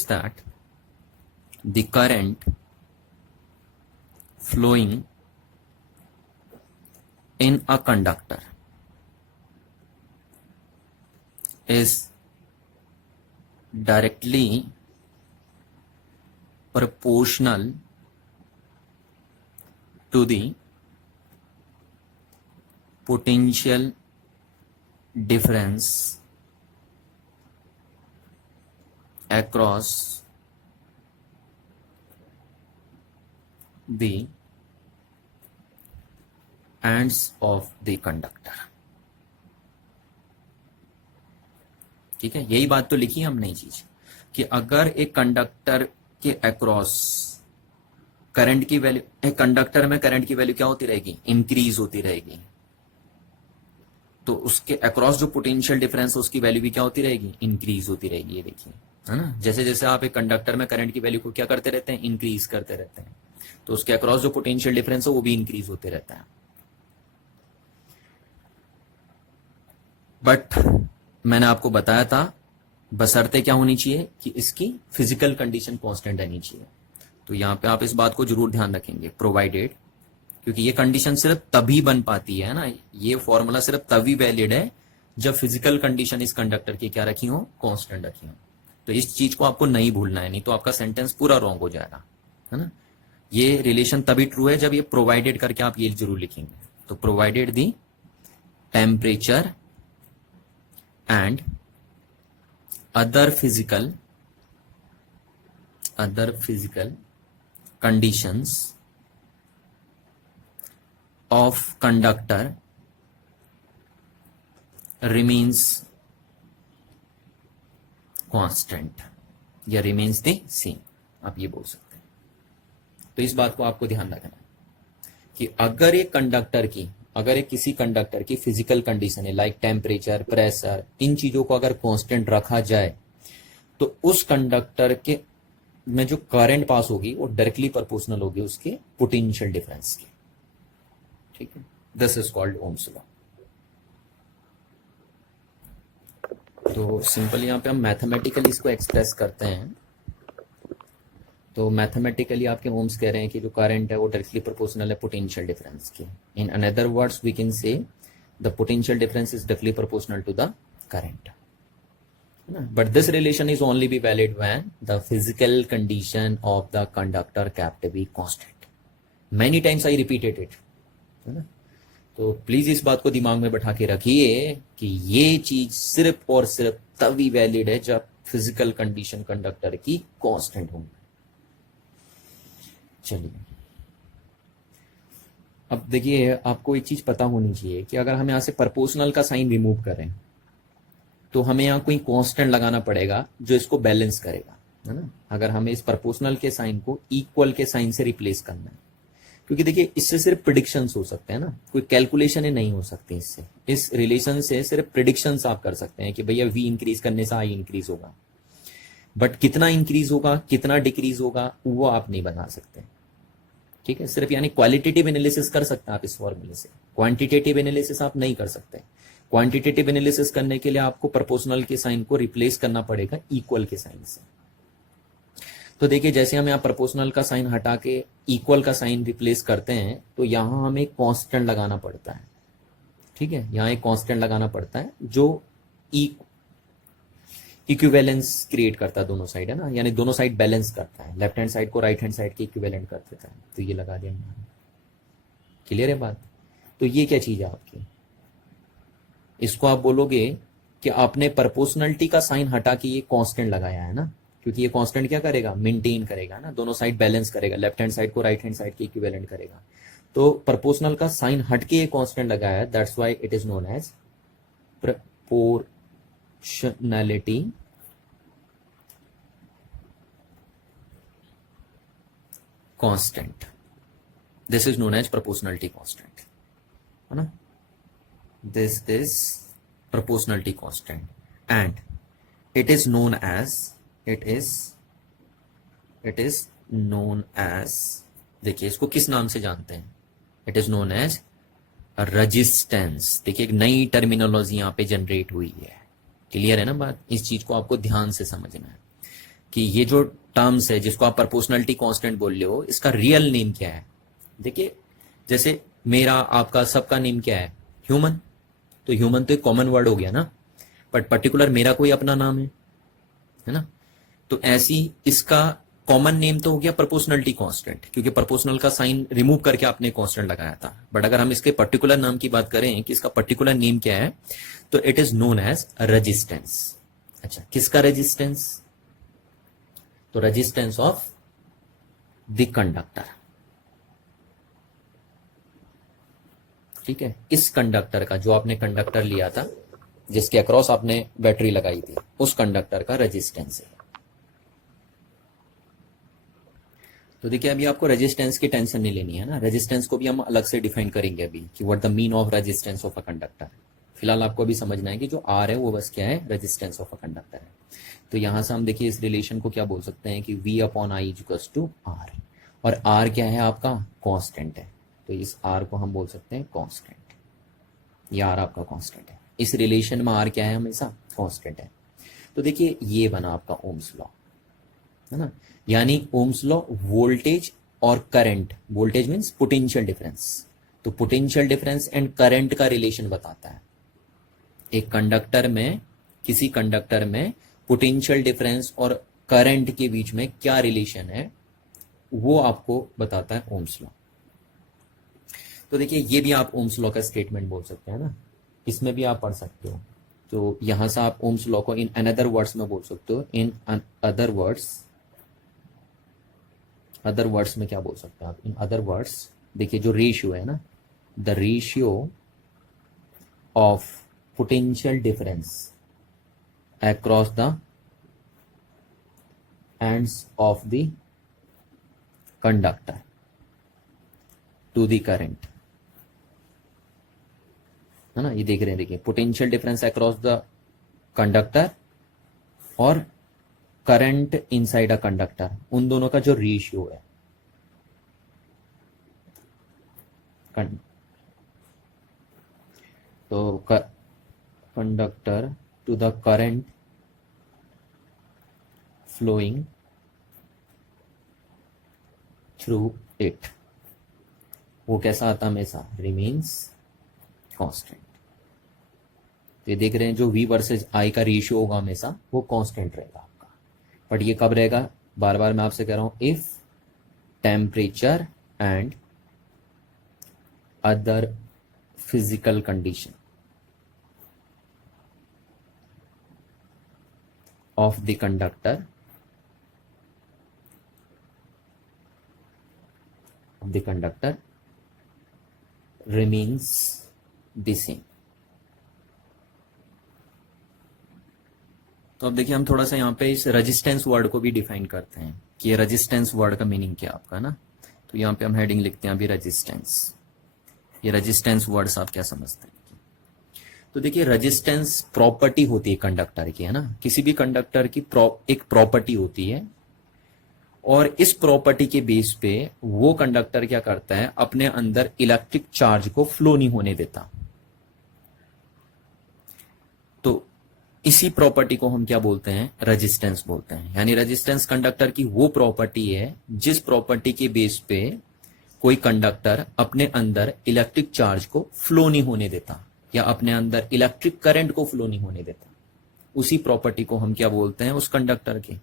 that the current flowing in a conductor is directly proportional to the potential difference across the ends of the conductor। ठीक है, यही बात तो लिखी है हमने चीज कि अगर एक कंडक्टर के अक्रॉस करंट की वैल्यू, एक कंडक्टर में करंट की वैल्यू क्या होती रहेगी, इंक्रीज होती रहेगी, तो उसके अक्रॉस जो पोटेंशियल डिफरेंस है उसकी वैल्यू भी क्या होती रहेगी, इंक्रीज होती रहेगी। ये देखिए, है ना, जैसे जैसे आप एक कंडक्टर में करंट की वैल्यू को क्या करते रहते हैं, इंक्रीज करते रहते हैं, तो उसके अक्रॉस जो पोटेंशियल डिफरेंस है वो भी इंक्रीज होते रहता है। बट मैंने आपको बताया था बशर्ते क्या होनी चाहिए कि इसकी फिजिकल कंडीशन कांस्टेंट रहनी चाहिए। तो यहां पे आप इस बात को जरूर ध्यान रखेंगे, प्रोवाइडेड, क्योंकि ये कंडीशन सिर्फ तभी बन पाती है ना, ये फॉर्मूला सिर्फ तभी वैलिड है जब फिजिकल कंडीशन इस कंडक्टर की क्या रखी हो, कांस्टेंट रखी हो। तो इस चीज को आपको नहीं भूलना है, नहीं तो आपका सेंटेंस पूरा रॉन्ग हो जाएगा, है ना। ये रिलेशन तभी ट्रू है जब ये प्रोवाइडेड करके आप ये जरूर लिखेंगे। तो provided the temperature and other physical conditions of conductor remains constant या remains the same, आप ये बोल सकते हैं। तो इस बात को आपको ध्यान रखना है कि अगर एक कंडक्टर की, अगर एक किसी कंडक्टर की फिजिकल कंडीशन है लाइक टेम्परेचर, प्रेशर, इन चीजों को अगर कांस्टेंट रखा जाए तो उस कंडक्टर के में जो करंट पास होगी वो डायरेक्टली प्रोपोर्शनल होगी उसके पोटेंशियल डिफरेंस के। ठीक है, this is called Ohm's law. तो सिंपल यहां पे हम मैथमेटिकली इसको एक्सप्रेस करते हैं। तो मैथमेटिकली आपके ओम्स कह रहे हैं कि जो करंट है वो डायरेक्टली प्रोपोर्शनल है पोटेंशियल डिफरेंस के। In another words we can say the potential difference is directly proportional to the current. But this relation is only be valid when the physical condition of the conductor kept to be constant। Many times I repeated it, है ना। तो please इस बात को दिमाग में बैठा के रखिए कि ये चीज सिर्फ और सिर्फ तभी वैलिड है जब फिजिकल कंडीशन कंडक्टर की कांस्टेंट होगी। चलिए, अब देखिए, आपको एक चीज पता होनी चाहिए कि अगर हम यहां से प्रोपोर्शनल का साइन रिमूव करें तो हमें यहां कोई कांस्टेंट लगाना पड़ेगा जो इसको बैलेंस करेगा, है ना। अगर हमें इस प्रोपोर्शनल के साइन को इक्वल के साइन से रिप्लेस करना है, क्योंकि देखिए इससे सिर्फ प्रिडिक्शंस हो सकते हैं ना, कोई कैलकुलेशन ही नहीं हो सकती इससे। इस रिलेशन से सिर्फ प्रिडिक्शंस आप कर सकते हैं कि भैया वी इंक्रीज करने से आई इंक्रीज होगा, बट कितना इंक्रीज होगा कितना डिक्रीज होगा वो आप नहीं बना सकते। ठीक है, सिर्फ यानी क्वालिटेटिव एनालिसिस कर सकते हैं आप इस फॉर्मूले से, क्वांटिटेटिव एनालिसिस आप नहीं कर सकते। क्वांटिटेटिव एनालिसिस करने के लिए आपको प्रोपोर्शनल के साइन को रिप्लेस करना पड़ेगा इक्वल के साइन से। तो देखिए, जैसे हम यहाँ प्रोपोर्शनल का साइन हटा के इक्वल का साइन रिप्लेस करते हैं तो यहां हमें कांस्टेंट लगाना पड़ता है। ठीक है, यहां एक कांस्टेंट लगाना पड़ता है जो इक्विवेलेंस क्रिएट करता है दोनों साइड, है ना, यानी दोनों साइड बैलेंस करता है, लेफ्ट हैंड साइड को राइट हैंड साइड के इक्विवेलेंट कर देता है। तो ये लगा दिया हमने। क्लियर है बात। तो ये क्या चीज है आपकी, इसको आप बोलोगे कि आपने प्रोपोर्शनलिटी का साइन हटा के ये कांस्टेंट लगाया है ना, क्योंकि ये कांस्टेंट क्या करेगा, मेंटेन करेगा ना, दोनों साइड बैलेंस करेगा, लेफ्ट हैंड साइड को राइट हैंड साइड के इक्विवेलेंट करेगा। तो प्रोपोर्शनल का साइन हट के ये कांस्टेंट लगाया है, that's why it is known as proportionality constant। this is known as proportionality constant, है ना। this is proportionality constant and it is known as देखिए इसको किस नाम से जानते हैं, it is known as resistance. देखिए एक नई टर्मिनोलॉजी यहां पे जनरेट हुई है। क्लियर है ना बात। इस चीज को आपको ध्यान से समझना है कि ये जो टर्म्स है जिसको आप प्रोपोर्शनलिटी कांस्टेंट बोल रहे हो, इसका रियल नेम क्या है। देखिए जैसे मेरा आपका सबका नेम क्या है, ह्यूमन। तो ह्यूमन तो एक कॉमन वर्ड हो गया ना, बट पर्टिकुलर मेरा कोई अपना नाम है ना। तो ऐसी इसका कॉमन नेम तो हो गया प्रोपोर्शनलिटी कांस्टेंट, क्योंकि प्रोपोर्शनल का साइन रिमूव करके आपने कांस्टेंट लगाया था। बट अगर हम इसके पर्टिकुलर नाम की बात करें कि इसका पर्टिकुलर नेम क्या है, तो it is known as resistance. अच्छा, किसका रेजिस्टेंस, तो रेजिस्टेंस ऑफ द कंडक्टर, ठीक है, इस कंडक्टर का, जो आपने कंडक्टर लिया था जिसके अक्रॉस आपने बैटरी लगाई थी, उस कंडक्टर का रेजिस्टेंस है। तो देखिए अभी आपको रेजिस्टेंस की टेंशन नहीं लेनी है ना, रेजिस्टेंस को भी हम अलग से डिफाइन करेंगे अभी कि what the mean of resistance of a conductor. फिलहाल आपको अभी समझना है कि जो आर है वो बस क्या है, रेजिस्टेंस ऑफ अ कंडक्टर है। तो यहां से हम देखिए इस रिलेशन को क्या बोल सकते हैं कि V upon I equals to R, और आर क्या है आपका, कांस्टेंट है, तो इस आर को हम बोल सकते हैं कांस्टेंट, ये आर आपका कांस्टेंट है। इस रिलेशन में आर क्या है, हमेशा कांस्टेंट है। तो देखिए ये बना आपका ओम्स लॉ, है ना, यानी ओम्स लॉ वोल्टेज और current, voltage means potential difference, तो पोटेंशियल डिफरेंस एंड करंट का रिलेशन बताता है। एक कंडक्टर में, किसी कंडक्टर में पोटेंशियल डिफरेंस और करंट के बीच में क्या रिलेशन है वो आपको बताता है ओम्स लॉ। तो देखिए ये भी आप ओम्स लॉ का स्टेटमेंट बोल सकते हैं ना, इसमें भी आप पढ़ सकते हो। तो यहां से आप ओम्स लॉ को इन अनदर वर्ड्स में बोल सकते हो, in other words, other words में क्या बोल सकते हैं आप, इन अदर वर्ड्स देखिए जो रेशियो है ना, the ratio of potential difference across the ends of the conductor to the current, है ना, ये देख रहे हैं, देखिए potential difference across the conductor और करंट इनसाइड अ कंडक्टर, उन दोनों का जो रेशियो है, तो conductor to the current flowing through it, वो कैसा आता हमेशा, रिमेन्स कांस्टेंट। तो ये देख रहे हैं जो V वर्सेज I का रेशियो होगा हमेशा वो कांस्टेंट रहेगा आपका, बट ये कब रहेगा, बार बार मैं आपसे कह रहा हूं, if temperature and other physical condition of the conductor remains the same। तो अब देखिए हम थोड़ा सा यहाँ पे इस रेजिस्टेंस वर्ड को भी डिफाइन करते हैं कि ये रेजिस्टेंस वर्ड का मीनिंग क्या आपका ना। तो यहाँ पे हम हेडिंग लिखते हैं अभी रेजिस्टेंस, ये रेजिस्टेंस वर्ड्स आप क्या समझते हैं। तो देखिए रेजिस्टेंस प्रॉपर्टी होती है कंडक्टर की, है ना, किसी भी कंडक्टर की एक प्रॉपर्टी होती है, और इस प्रॉपर्टी के बेस पे वो कंडक्टर क्या करता है, अपने अंदर इलेक्ट्रिक चार्ज को फ्लो नहीं होने देता। तो इसी प्रॉपर्टी को हम क्या बोलते हैं, रेजिस्टेंस बोलते हैं। यानी रेजिस्टेंस कंडक्टर की वो प्रॉपर्टी है जिस प्रॉपर्टी के बेस पे कोई कंडक्टर अपने अंदर इलेक्ट्रिक चार्ज को फ्लो नहीं होने देता या अपने अंदर इलेक्ट्रिक करंट को फ्लो नहीं होने देता, उसी प्रॉपर्टी को हम क्या बोलते हैं, उस कंडक्टर की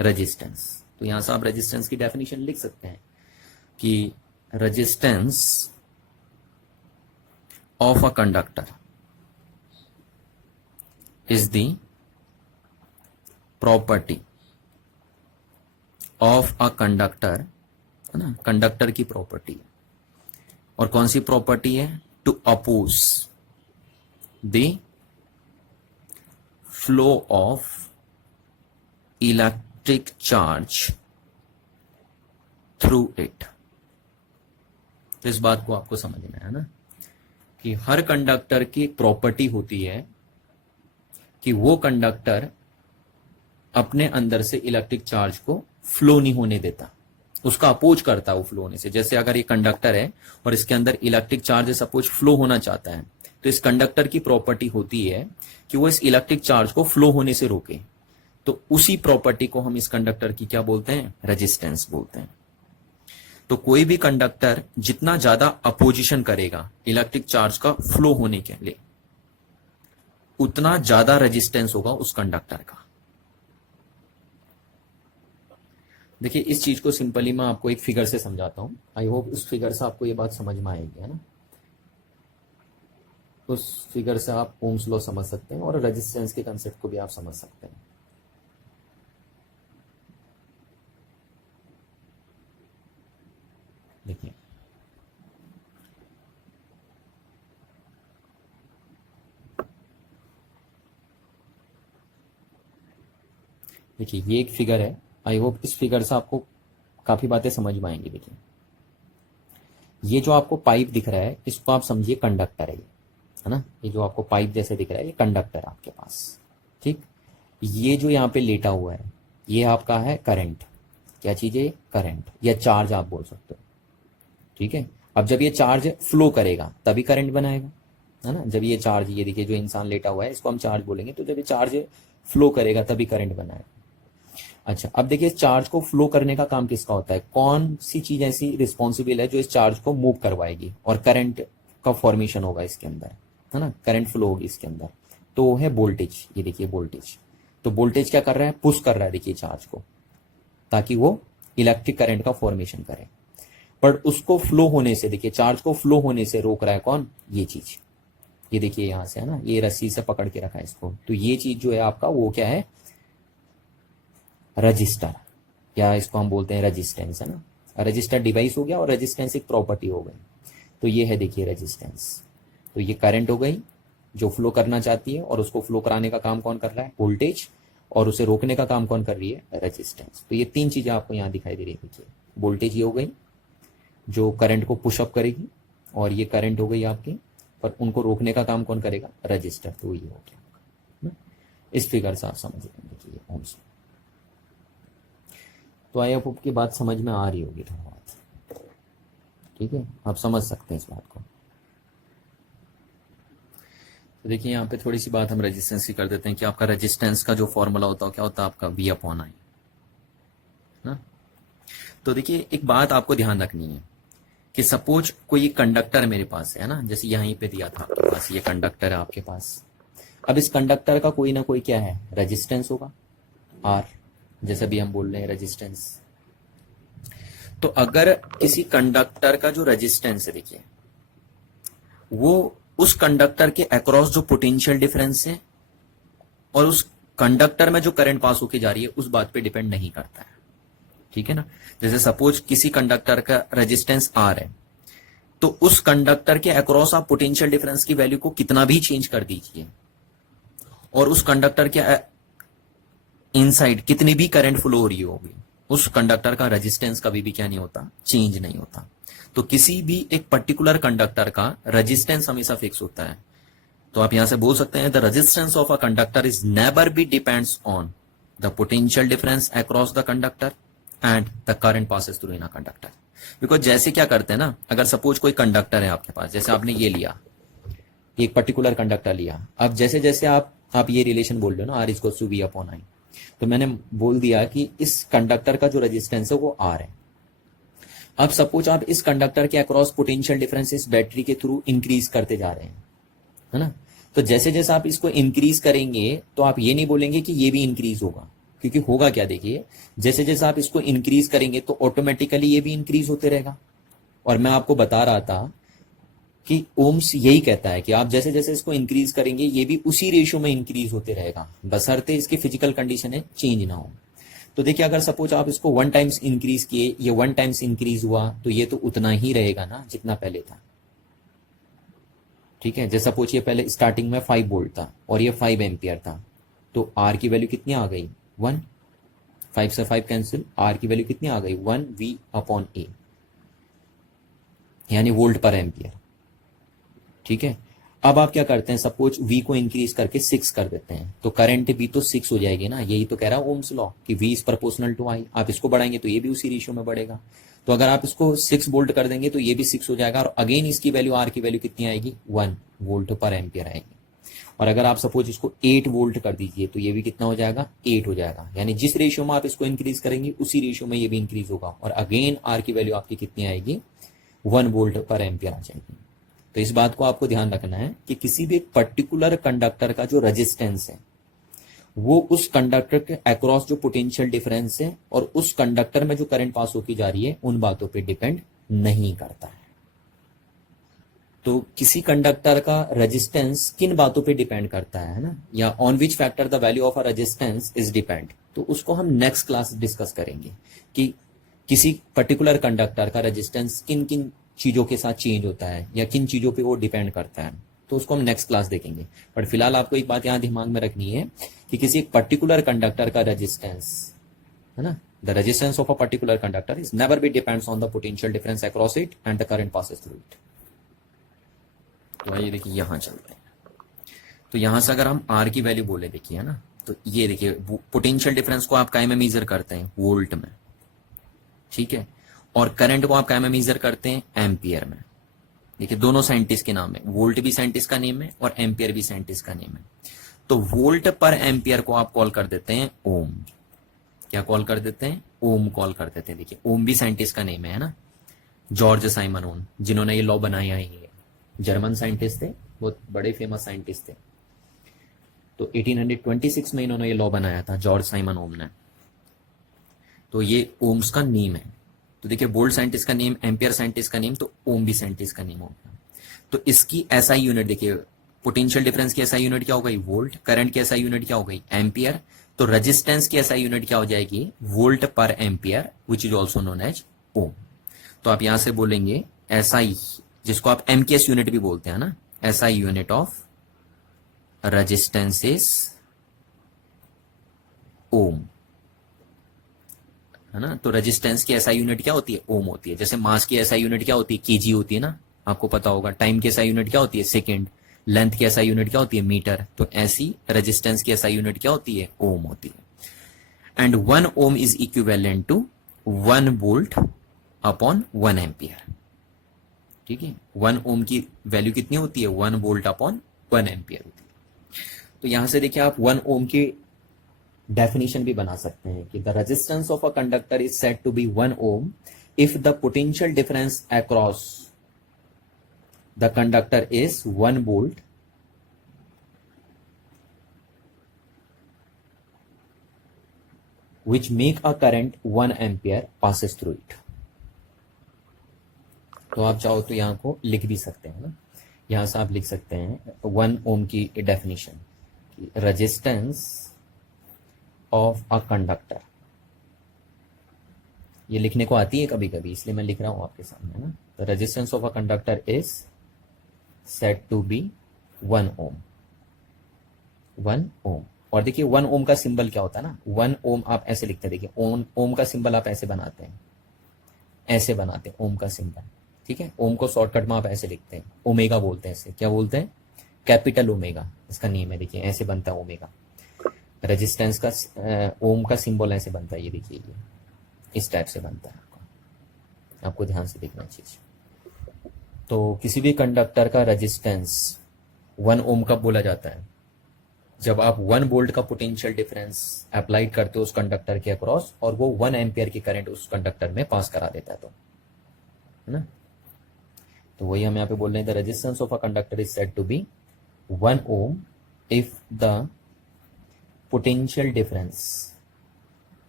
रेजिस्टेंस। तो यहां से आप रेजिस्टेंस की डेफिनेशन लिख सकते हैं कि resistance of a conductor is the property of a conductor, है ना, कंडक्टर की प्रॉपर्टी। और कौन सी प्रॉपर्टी है, to oppose the flow of electric charge through it. तो इस बात को आपको समझना है ना कि हर कंडक्टर की एक प्रॉपर्टी होती है कि वो कंडक्टर अपने अंदर से इलेक्ट्रिक चार्ज को फ्लो नहीं होने देता, उसका अपोज करता है वो फ्लो होने से। जैसे अगर ये कंडक्टर है और इसके अंदर इलेक्ट्रिक चार्ज सपोज फ्लो होना चाहता है, तो इस कंडक्टर की प्रॉपर्टी होती है कि वो इस इलेक्ट्रिक चार्ज को फ्लो होने से रोके। तो उसी प्रॉपर्टी को हम इस कंडक्टर की क्या बोलते हैं, रेजिस्टेंस बोलते हैं। तो कोई भी कंडक्टर जितना ज्यादा अपोजिशन करेगा इलेक्ट्रिक चार्ज का फ्लो होने के लिए, उतना ज्यादा रेजिस्टेंस होगा उस कंडक्टर का। देखिए इस चीज को सिंपली मैं आपको एक फिगर से समझाता हूं, आई होप उस फिगर से आपको ये बात समझ में आएगी, है ना। उस फिगर से आप ओम्स लॉ समझ सकते हैं और रेजिस्टेंस के कंसेप्ट को भी आप समझ सकते हैं। देखिए देखिए ये एक फिगर है। आई होप इस फिगर से आपको काफी बातें समझ में आएंगी। देखिए ये जो आपको पाइप दिख रहा है इसको आप समझिए कंडक्टर है ना। ये जो आपको पाइप जैसे दिख रहा है ये कंडक्टर आपके पास, ठीक। ये जो यहाँ पे लेटा हुआ है ये आपका है करंट। क्या चीज है? करंट या चार्ज आप बोल सकते हो, ठीक है। अब जब ये चार्ज फ्लो करेगा तभी करंट बनाएगा, है ना। जब ये चार्ज, ये देखिए जो इंसान लेटा हुआ है इसको हम चार्ज बोलेंगे, तो जब ये चार्ज फ्लो करेगा तभी करंट बनाएगा। अच्छा, अब देखिए चार्ज को फ्लो करने का काम किसका होता है? कौन सी चीज ऐसी रिस्पॉन्सिबल है जो इस चार्ज को मूव करवाएगी और करंट का फॉर्मेशन होगा इसके अंदर, है ना, करंट फ्लो होगी इसके अंदर। तो वो है वोल्टेज। ये देखिए वोल्टेज। तो वोल्टेज क्या कर रहा है? पुश कर रहा है देखिए चार्ज को, ताकि वो इलेक्ट्रिक करंट का फॉर्मेशन करे। पर उसको फ्लो होने से, देखिए चार्ज को फ्लो होने से रोक रहा है कौन? ये चीज। ये देखिए यहां से, है ना, ये रस्सी से पकड़ के रखा है इसको। तो ये चीज जो है आपका वो क्या है? रजिस्टर, या इसको हम बोलते हैं रेजिस्टेंस, है ना। रजिस्टर डिवाइस हो गया और रेजिस्टेंस एक प्रॉपर्टी हो गई। तो ये है देखिए रेजिस्टेंस। तो ये करंट हो गई जो फ्लो करना चाहती है, और उसको फ्लो कराने का काम कौन कर रहा है? वोल्टेज। और उसे रोकने का काम कौन कर रही है? रेजिस्टेंस। तो ये तीन चीजें आपको यहाँ दिखाई दे रही है। देखिए वोल्टेज ये हो गई जो करंट को पुशअप करेगी, और ये करंट हो गई आपकी, पर उनको रोकने का काम कौन करेगा? रजिस्टर। तो ये हो गया ना? इस फिगर से आप समझ लेंगे। देखिए ओम्स। तो आई होप की बात समझ में आ रही होगी थोड़ा बहुत, ठीक है, आप समझ सकते हैं इस बात को। तो देखिए यहाँ पे थोड़ी सी बात हम रेजिस्टेंस की कर देते हैं कि आपका रेजिस्टेंस का जो फॉर्मूला होता है क्या होता है? आपका V/I ना। तो देखिए एक बात आपको ध्यान रखनी है कि सपोज कोई कंडक्टर मेरे पास है ना, जैसे यहीं पे दिया था आपके पास, ये कंडक्टर है आपके पास। अब इस कंडक्टर का कोई ना कोई क्या है? रेजिस्टेंस होगा, R, जैसे भी हम बोल रहे हैं रेजिस्टेंस। तो अगर किसी कंडक्टर का जो रेजिस्टेंस है, देखिए वो उस कंडक्टर के अक्रॉस जो पोटेंशियल डिफरेंस है और उस कंडक्टर में जो करंट पास होके जा रही है उस बात पे डिपेंड नहीं करता है, ठीक है ना। जैसे सपोज किसी कंडक्टर का रेजिस्टेंस R है, तो उस कंडक्टर के अक्रॉस आप पोटेंशियल डिफरेंस की वैल्यू को कितना भी चेंज कर दीजिए, और उस कंडक्टर के इनसाइड कितनी भी करंट फ्लो हो रही होगी, उस कंडक्टर का रेजिस्टेंस कभी भी क्या नहीं होता? चेंज नहीं होता। तो किसी भी एक पर्टिकुलर कंडक्टर का रेजिस्टेंस हमेशा फिक्स होता है। तो आप यहां से बोल सकते हैं the resistance of a conductor is never be depends on the potential difference across the conductor and the current passes through in a conductor. Because जैसे क्या करते हैं ना, अगर सपोज कोई कंडक्टर है आपके पास, जैसे आपने ये लिया, एक पर्टिकुलर कंडक्टर लिया। अब जैसे जैसे आप ये रिलेशन बोल रहे हो ना, R = V/I, तो मैंने बोल दिया कि इस कंडक्टर का जो रेजिस्टेंस है वो R है। अब सपोज आप इस कंडक्टर के अक्रॉस पोटेंशियल डिफरेंस इस बैटरी के थ्रू इंक्रीज करते जा रहे हैं, है ना। तो जैसे जैसे आप इसको इंक्रीज करेंगे तो आप ये नहीं बोलेंगे कि ये भी इंक्रीज होगा, क्योंकि होगा क्या? देखिए जैसे जैसे आप इसको इंक्रीज करेंगे तो ऑटोमेटिकली ये भी इंक्रीज होते रहेगा। और मैं आपको बता रहा था कि ओम्स यही कहता है कि आप जैसे जैसे इसको इंक्रीज करेंगे ये भी उसी रेशियो में इंक्रीज होते रहेगा, बशर्ते इसकी फिजिकल कंडीशन है चेंज ना हो। तो देखिए अगर सपोज आप इसको 1 टाइम्स इंक्रीज किए, ये 1 टाइम्स इंक्रीज हुआ, तो ये तो उतना ही रहेगा ना जितना पहले था, ठीक है। जैसे सपोज ये पहले स्टार्टिंग में 5 वोल्ट था और ये 5 एम्पियर था, तो R की वैल्यू कितनी आ गई? 1। 5 से 5 कैंसिल, R की वैल्यू कितनी आ गई? 1 V/A, यानी वोल्ट पर एम्पियर, ठीक है। अब आप क्या करते हैं, सपोज V को इंक्रीज करके 6 कर देते हैं, तो करंट भी तो 6 हो जाएगी ना। यही तो कह रहा है ओम्स लॉ कि V is proportional to I। आप इसको बढ़ाएंगे तो ये भी उसी रेशियो में बढ़ेगा। तो अगर आप इसको 6 वोल्ट कर देंगे तो ये भी 6 हो जाएगा, और अगेन इसकी वैल्यू R की वैल्यू कितनी आएगी? 1 वोल्ट पर एम्पियर आएगी। और अगर आप सपोज इसको 8 वोल्ट कर दीजिए तो ये भी कितना हो जाएगा? 8 हो जाएगा। यानी जिस रेशियो में आप इसको इंक्रीज करेंगे उसी रेशियो में ये भी इंक्रीज होगा, और अगेन R की वैल्यू आपकी कितनी आएगी? 1 वोल्ट पर एम्पियर आ जाएगी। तो इस बात को आपको ध्यान रखना है कि किसी भी पर्टिकुलर कंडक्टर का जो रेजिस्टेंस है वो उस कंडक्टर के अक्रॉस जो पोटेंशियल डिफरेंस है और उस कंडक्टर में जो करंट पास होती जा रही है उन बातों पे डिपेंड नहीं करता है। तो किसी कंडक्टर का रेजिस्टेंस किन बातों पे डिपेंड करता है ना, या on which factor the value of a resistance is depend, तो उसको हम नेक्स्ट क्लास डिस्कस करेंगे कि किसी पर्टिकुलर कंडक्टर का रेजिस्टेंस किन किन चीजों के साथ चेंज होता है या किन चीजों पे वो डिपेंड करता है, तो उसको हम नेक्स्ट क्लास देखेंगे। बट फिलहाल आपको एक बात यहाँ दिमाग में रखनी है कि किसी एक पर्टिकुलर कंडक्टर का रेजिस्टेंस, है ना, the resistance of a particular conductor is never be depends on the potential difference across it and the current passes through it. तो ये देखिए यहां चलते हैं, तो यहां से अगर हम आर की वैल्यू बोले, देखिए, है ना, तो ये देखिए पोटेंशियल डिफरेंस को आप काय में मेजर करते हैं, वोल्ट में, ठीक है, और करंट को आप काय में मेजर करते हैं, एम्पियर में। देखिए दोनों साइंटिस्ट के नाम है, वोल्ट भी साइंटिस्ट का नेम है और एम्पियर भी साइंटिस्ट का नेम है। तो वोल्ट पर एम्पियर को आप कॉल कर देते हैं ओम। क्या कॉल कर देते हैं, ओम कॉल कर देते हैं। देखिए ओम भी साइंटिस्ट का नेम है ना, जॉर्ज साइमन ओम, जिन्होंने ये लॉ बनाया ही है, जर्मन साइंटिस्ट थे, बहुत बड़े फेमस साइंटिस्ट थे। तो 1826 में इन्होंने ये लॉ बनाया था, जॉर्ज साइमन ओम ने। तो ये ओम्स का नेम है। तो देखिए वोल्ट साइंटिस्ट का नेम, एम्पियर साइंटिस्ट का नेम, तो ओम भी साइंटिस्ट का नेम होगा। तो इसकी एसआई यूनिट देखिए, पोटेंशियल डिफरेंस की एसआई यूनिट क्या हो गई, वोल्ट, करंट की एसआई यूनिट क्या हो गई, एम्पियर। तो रेजिस्टेंस की एसआई यूनिट क्या हो जाएगी, volt per ampere, which is also known as ohm. तो आप यहां से बोलेंगे एसआई, जिसको आप एमकेएस यूनिट भी बोलते हैं ना, SI unit of resistance is ohm, है ना। तो रेजिस्टेंस की एसआई यूनिट क्या होती है, ओम होती है। जैसे मास की एसआई यूनिट क्या होती है, केजी होती है ना, आपको पता होगा। टाइम की एसआई यूनिट क्या होती है, सेकंड। लेंथ की एसआई यूनिट क्या होती है, मीटर। तो ऐसी रेजिस्टेंस की एसआई यूनिट क्या होती है, ओम होती है। And 1 ohm is equivalent to 1 volt upon 1 ampere, ठीक है। 1 ओम की वैल्यू कितनी होती है, 1 वोल्ट अपॉन 1 एम्पियर होती है। तो यहां से देखिए आप 1 ओम की डेफिनेशन भी बना सकते हैं कि the resistance of a conductor is said to be 1 ohm if the potential difference across the conductor is 1 volt which make a current 1 ampere passes through it। तो आप चाहो तो यहां को लिख भी सकते हैं ना, यहां से आप लिख सकते हैं 1 ओम की definition, resistance of a conductor. ये लिखने को आती है कभी कभी, इसलिए मैं लिख रहा हूं आपके सामने ना। The resistance of a conductor is said to be 1 ohm, 1 ohm. और देखिए 1 ओम का सिंबल क्या होता है ना, 1 ओम आप ऐसे लिखते हैं, देखिए ओम का सिंबल आप ऐसे बनाते हैं, ऐसे बनाते हैं ओम का सिंबल, ठीक है। ओम को शॉर्टकट में आप ऐसे लिखते हैं, ओमेगा बोलते हैं इसे, क्या बोलते हैं, कैपिटल ओमेगा इसका नेम है। देखिए ऐसे बनता है ओमेगा। रेजिस्टेंस का ओम का सिंबल ऐसे बनता है, ये देखिए ये इस टाइप से बनता है, आपको ध्यान से देखना चीज। तो किसी भी कंडक्टर का रेजिस्टेंस 1 ओम कब बोला जाता है, जब आप 1 वोल्ट का पोटेंशियल डिफरेंस अप्लाई करते हो उस कंडक्टर के अक्रॉस और वो 1 एम्पियर की करंट उस कंडक्टर में पास करा देता है, तो है ना। तो वही हम यहाँ पे बोल रहे हैं, the resistance of a conductor is said to be 1 ohm if the potential difference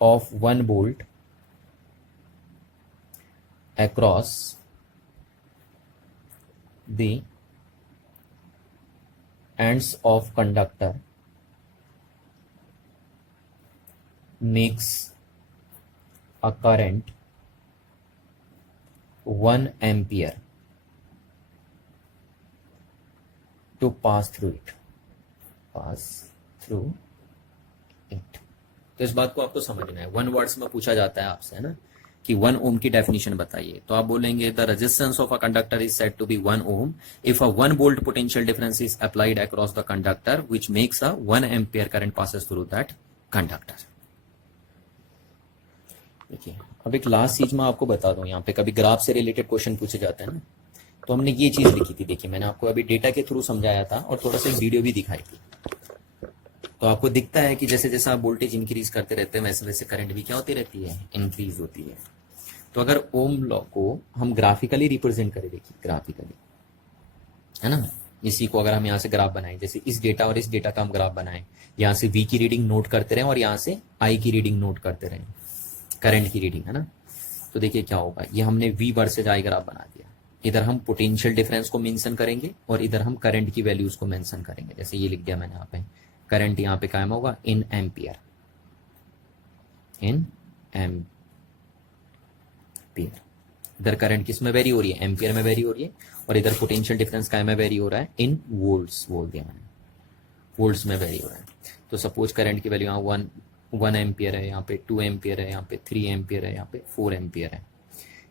of 1 volt across the ends of conductor makes a current 1 ampere to pass through it, pass through it। तो इस बात को आपको समझना है, 1 words में पूछा जाता है आपसे, है ना, कि 1 ओम की डेफिनेशन बताइए। तो आप बोलेंगे the resistance of a conductor is said to be 1 ohm if a 1 volt potential difference is applied across the conductor which makes a 1 ampere current passes through that conductor. देखिए अब एक लास्ट चीज मैं आपको बता दूं, यहाँ पे कभी ग्राफ से रिलेटेड क्वेश्चन पूछे जाते हैं ना, तो हमने ये चीज लिखी थी। देखिए मैंने आपको अभी डेटा के थ्रू समझाया था और थोड़ा सा वीडियो भी दिखाई थी। तो आपको दिखता है कि जैसे जैसे आप वोल्टेज इंक्रीज करते रहते हैं वैसे वैसे करंट भी क्या होती रहती है, इंक्रीज होती है। तो अगर ओम लॉ को हम ग्राफिकली रिप्रेजेंट करें, देखिए ग्राफिकली, है ना, इसी को अगर हम यहाँ से ग्राफ बनाएं, जैसे इस डेटा और इस डेटा का हम ग्राफ बनाएं, यहाँ से V की रीडिंग नोट करते रहें और यहाँ से I की रीडिंग नोट करते रहें, करंट की रीडिंग, है ना। तो देखिए क्या होगा, ये हमने V वर्सेज I ग्राफ बना दिया। इधर हम पोटेंशियल डिफरेंस को मेंशन करेंगे और इधर हम करंट की वैल्यूज को मेंशन करेंगे। जैसे ये लिख दिया मैंने यहाँ पे, करंट यहाँ पे कायम होगा इन एम्पियर, इन एम्पियर, एम्पियर। इधर करंट किस में वेरी हो रही है, एम्पियर में वेरी हो रही है, और इधर पोटेंशियल डिफरेंस काय में वेरी हो रहा है, इन वोल्ट्स बोल दिया मैंने, वोल्ट्स में वेरी हो रहा है। तो सपोज करंट की वैल्यू यहाँ 1 एम्पियर है, यहाँ पे 2 एम्पियर है, यहाँ पे 3 एम्पियर है, यहाँ पे 4 एम्पियर है।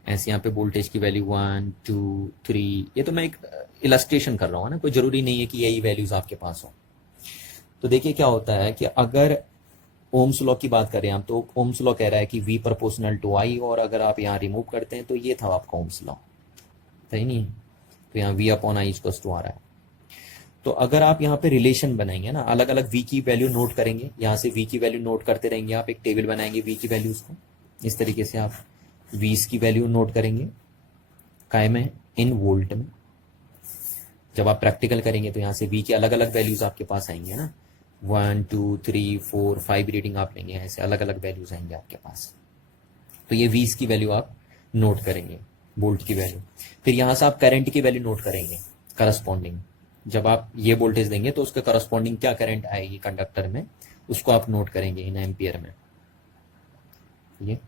ऐसे यहाँ पे वोल्टेज की वैल्यू 1 2 3, ये तो मैं एक इलस्ट्रेशन कर रहा हूँ ना, कोई जरूरी नहीं है कि यही वैल्यूज आपके पास हो। तो देखिए क्या होता है कि अगर ओम्स लॉ की बात करें हम, तो ओम्स लॉ कह रहा है कि V प्रोपोर्शनल टू I, और अगर आप यहाँ रिमूव करते हैं तो ये था आपका ओम्स लॉ, सही नहीं है? तो यहाँ V upon I equals to आ रहा है। तो अगर आप यहाँ पे रिलेशन बनाएंगे ना, अलग अलग V की वैल्यू नोट करेंगे, यहाँ से V की वैल्यू नोट करते रहेंगे, आप एक टेबल बनाएंगे V की वैल्यूज को, इस तरीके से आप V's की वैल्यू नोट करेंगे, काय में, इन वोल्ट में। जब आप प्रैक्टिकल करेंगे तो यहाँ से V की अलग अलग वैल्यूज आपके पास आएंगे ना, 1 2 3 4 5 रीडिंग आप लेंगे, ऐसे अलग अलग वैल्यूज आएंगे आपके पास। तो ये V's की वैल्यू आप नोट करेंगे, वोल्ट की वैल्यू। फिर यहाँ से आप करंट की वैल्यू नोट करेंगे करस्पॉन्डिंग। जब आप ये वोल्टेज देंगे तो उसके करस्पॉन्डिंग क्या करंट आएगी कंडक्टर में, उसको आप नोट करेंगे इन एम्पियर में, ये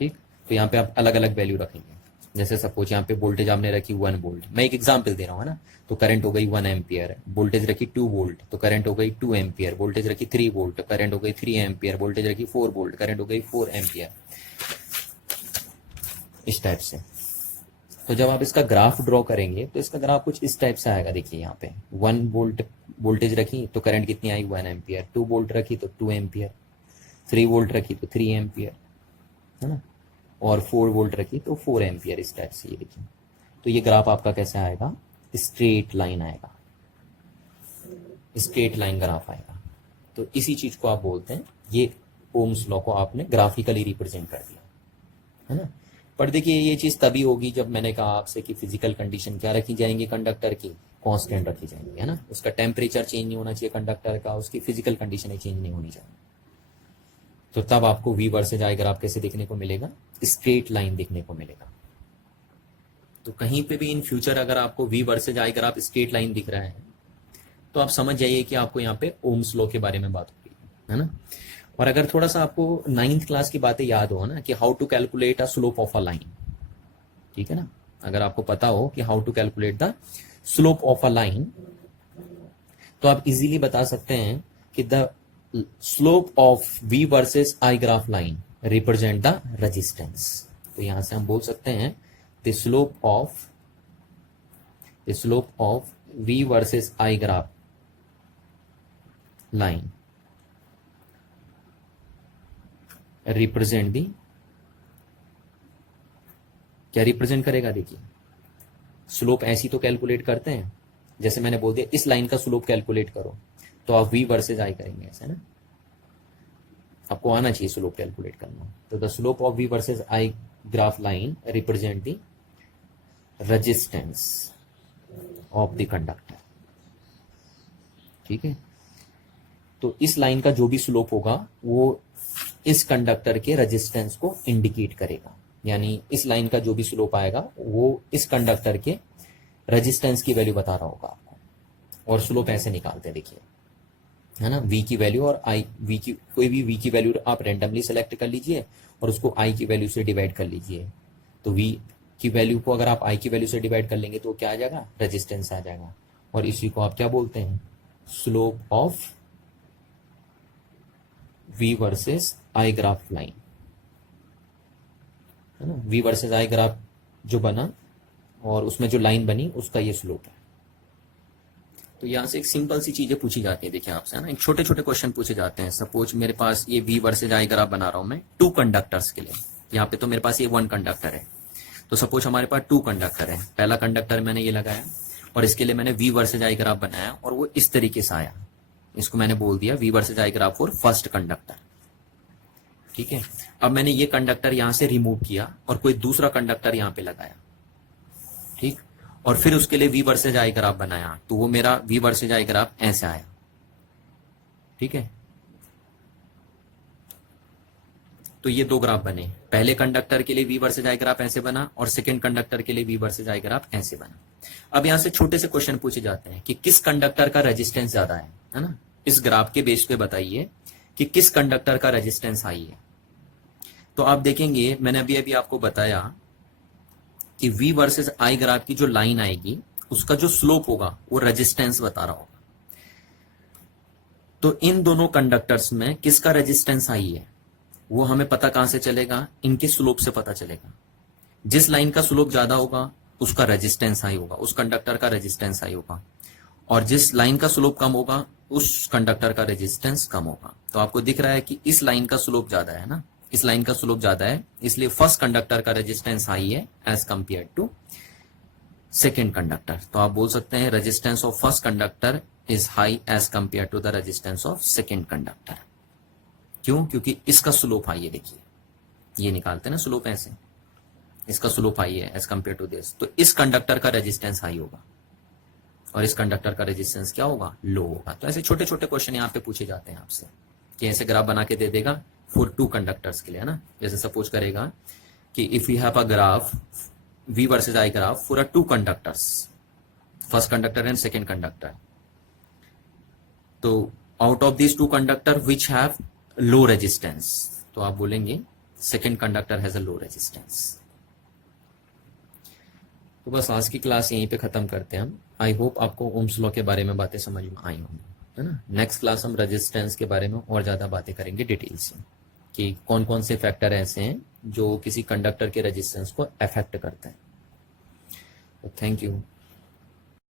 ठीक। तो यहाँ पे आप अलग अलग वैल्यू रखेंगे। जैसे सपोज यहाँ पे वोल्टेज आपने रखी 1 वोल्ट, मैं एक एग्जांपल दे रहा हूँ ना, तो करंट हो गई 1 एम्पियर। वोल्टेज रखी 2 वोल्ट, तो करंट हो गई 2 एम्पियर। वोल्टेज रखी 3 वोल्ट, करंट हो गई 3 एम्पियर। वोल्टेज रखी 4 वोल्ट, करंट हो गई 4 एम्पियर, इस टाइप से। तो जब आप इसका ग्राफ ड्रॉ करेंगे तो इसका ग्राफ कुछ इस टाइप से आएगा। देखिए यहाँ पे 1 वोल्ट वोल्टेज रखी तो करंट कितनी आई, 1 एम्पियर। 2 वोल्ट रखी तो 2 एम्पियर। 3 वोल्ट रखी तो 3 एम्पियर, है ना, और 4 वोल्ट रखी तो 4 एम्पियर, इस टाइप से। ये देखिए, तो ये ग्राफ आपका कैसे आएगा, स्ट्रेट लाइन आएगा, स्ट्रेट लाइन ग्राफ आएगा। तो इसी चीज को आप बोलते हैं, ये ओम्स लॉ को आपने ग्राफिकली रिप्रेजेंट कर दिया, है ना। पर देखिए ये चीज तभी होगी जब मैंने कहा आपसे कि फिजिकल कंडीशन क्या रखी जाएंगी कंडक्टर की, कांस्टेंट रखी जाएंगी, है ना। उसका टेम्परेचर चेंज नहीं होना चाहिए कंडक्टर का, उसकी फिजिकल कंडीशन चेंज नहीं होनी चाहिए। तो तब आपको V वर्सेज I ग्राफ कैसे देखने को मिलेगा, स्ट्रेट लाइन देखने को मिलेगा। तो कहीं पे भी इन फ्यूचर अगर आपको V versus I graph straight line दिख रहा है तो आप समझ जाइए कि आपको यहाँ पे ओम्स लॉ के बारे में बात हो रही है ना। और अगर थोड़ा सा आपको 9th क्लास की बातें याद हो ना, कि how to calculate a slope of a line, ठीक है ना, अगर आपको पता हो कि how to calculate the slope of a line, तो आप इजीली बता सकते हैं कि the slope of V versus I graph line represent the रेजिस्टेंस। तो यहां से हम बोल सकते हैं the slope of V versus I graph line represent the, क्या रिप्रेजेंट करेगा, देखिए स्लोप ऐसी तो कैलकुलेट करते हैं, जैसे मैंने बोल दिया इस लाइन का स्लोप कैलकुलेट करो, तो आप V वर्सेज I करेंगे, ऐसा ना। आपको आना चाहिए स्लोप कैलकुलेट करना। तो the slope of V versus I graph line represent the resistance of the conductor, ठीक है। तो इस लाइन का जो भी स्लोप होगा वो इस कंडक्टर के रेजिस्टेंस को इंडिकेट करेगा, यानी इस लाइन का जो भी स्लोप आएगा वो इस कंडक्टर के रेजिस्टेंस की वैल्यू बता रहा होगा आपको। और स्लोप ऐसे निकालते हैं, देखिए, है ना, V की वैल्यू और I, V की कोई भी V की वैल्यू आप रैंडमली सेलेक्ट कर लीजिए और उसको I की वैल्यू से डिवाइड कर लीजिए। तो V की वैल्यू को अगर आप I की वैल्यू से डिवाइड कर लेंगे तो क्या आ जाएगा, रेजिस्टेंस आ जाएगा। और इसी को आप क्या बोलते हैं, slope of V versus I graph line, है ना। V वर्सेस I ग्राफ जो बना और उसमें जो लाइन बनी उसका ये स्लोप है। तो यहां से एक सिंपल सी चीजें पूछी जाती है, देखिए आपसे, है ना, एक छोटे छोटे क्वेश्चन पूछे जाते हैं। सपोज मेरे पास ये V वर्सेज I ग्राफ बना रहा हूं मैं 2 कंडक्टर्स के लिए। यहाँ पे तो मेरे पास ये 1 कंडक्टर है, तो सपोज हमारे पास 2 कंडक्टर है। पहला कंडक्टर मैंने ये लगाया और इसके लिए मैंने V वर्सेज I ग्राफ बनाया और वो इस तरीके से आया। इसको मैंने बोल दिया V versus I graph for first conductor, ठीक है। अब मैंने ये कंडक्टर यहां से रिमूव किया और कोई दूसरा कंडक्टर यहां पे लगाया, ठीक, और फिर उसके लिए V वर्सेज I ग्राफ बनाया, तो वो मेरा V वर्सेज I ग्राफ ऐसे आया, ठीक है। तो ये 2 ग्राफ बने, पहले कंडक्टर के लिए V वर्सेज I ग्राफ ऐसे बना और सेकंड कंडक्टर के लिए V वर्सेज I ग्राफ ऐसे बना। अब यहां से छोटे से क्वेश्चन पूछे जाते हैं कि किस कंडक्टर का रेजिस्टेंस ज्यादा है ना। इस ग्राफ के बेस पे बताइए कि किस कंडक्टर का रेजिस्टेंस हाई है। तो आप देखेंगे मैंने अभी अभी आपको बताया कि V वर्सेस I ग्राफ की जो लाइन आएगी उसका जो स्लोप होगा वो रेजिस्टेंस बता रहा होगा। तो इन दोनों कंडक्टर्स में किसका रेजिस्टेंस हाई है वो हमें पता कहां से चलेगा, इनके स्लोप से पता चलेगा। जिस लाइन का स्लोप ज्यादा होगा उसका रेजिस्टेंस हाई होगा, उस कंडक्टर का रेजिस्टेंस हाई होगा, और जिस लाइन का स्लोप कम होगा उस कंडक्टर का रेजिस्टेंस कम होगा। तो आपको दिख रहा है कि इस लाइन का स्लोप ज्यादा है ना, इस लाइन का स्लोप ज्यादा है, इसलिए फर्स्ट कंडक्टर का रेजिस्टेंस हाई है as compare to second conductor. तो आप बोल सकते हैं resistance of first conductor is high as compare to the resistance of second conductor. क्यों? क्योंकि इसका स्लोप हाई है। देखिए ये निकालते हैं ना स्लोप ऐसे, इसका स्लोप हाई है एज कंपेयर टू दिस, तो इस कंडक्टर का रेजिस्टेंस हाई होगा और इस कंडक्टर का रेजिस्टेंस क्या होगा, लो होगा। तो ऐसे छोटे छोटे क्वेश्चन यहाँ पे पूछे जाते हैं आपसे कि ऐसे ग्राफ बना के दे देगा फॉर टू कंडक्टर्स के लिए, है ना। जैसे सपोज करेगा कि if you have a graph V versus I graph for a two conductors, first conductor and second conductor, तो out of this two conductor which have low resistance, तो आप बोलेंगे second conductor has a low resistance. तो बस आज की class यहीं पे खत्म करते हैं हम। आई होप आपको ओम्स लॉ के बारे में बातें समझ में आई होंगी, है ना। नेक्स्ट क्लास हम रेजिस्टेंस के बारे में और ज्यादा बातें करेंगे डिटेल से कि कौन कौन से फैक्टर ऐसे हैं जो किसी कंडक्टर के रेजिस्टेंस को अफेक्ट करते हैं। Thank you.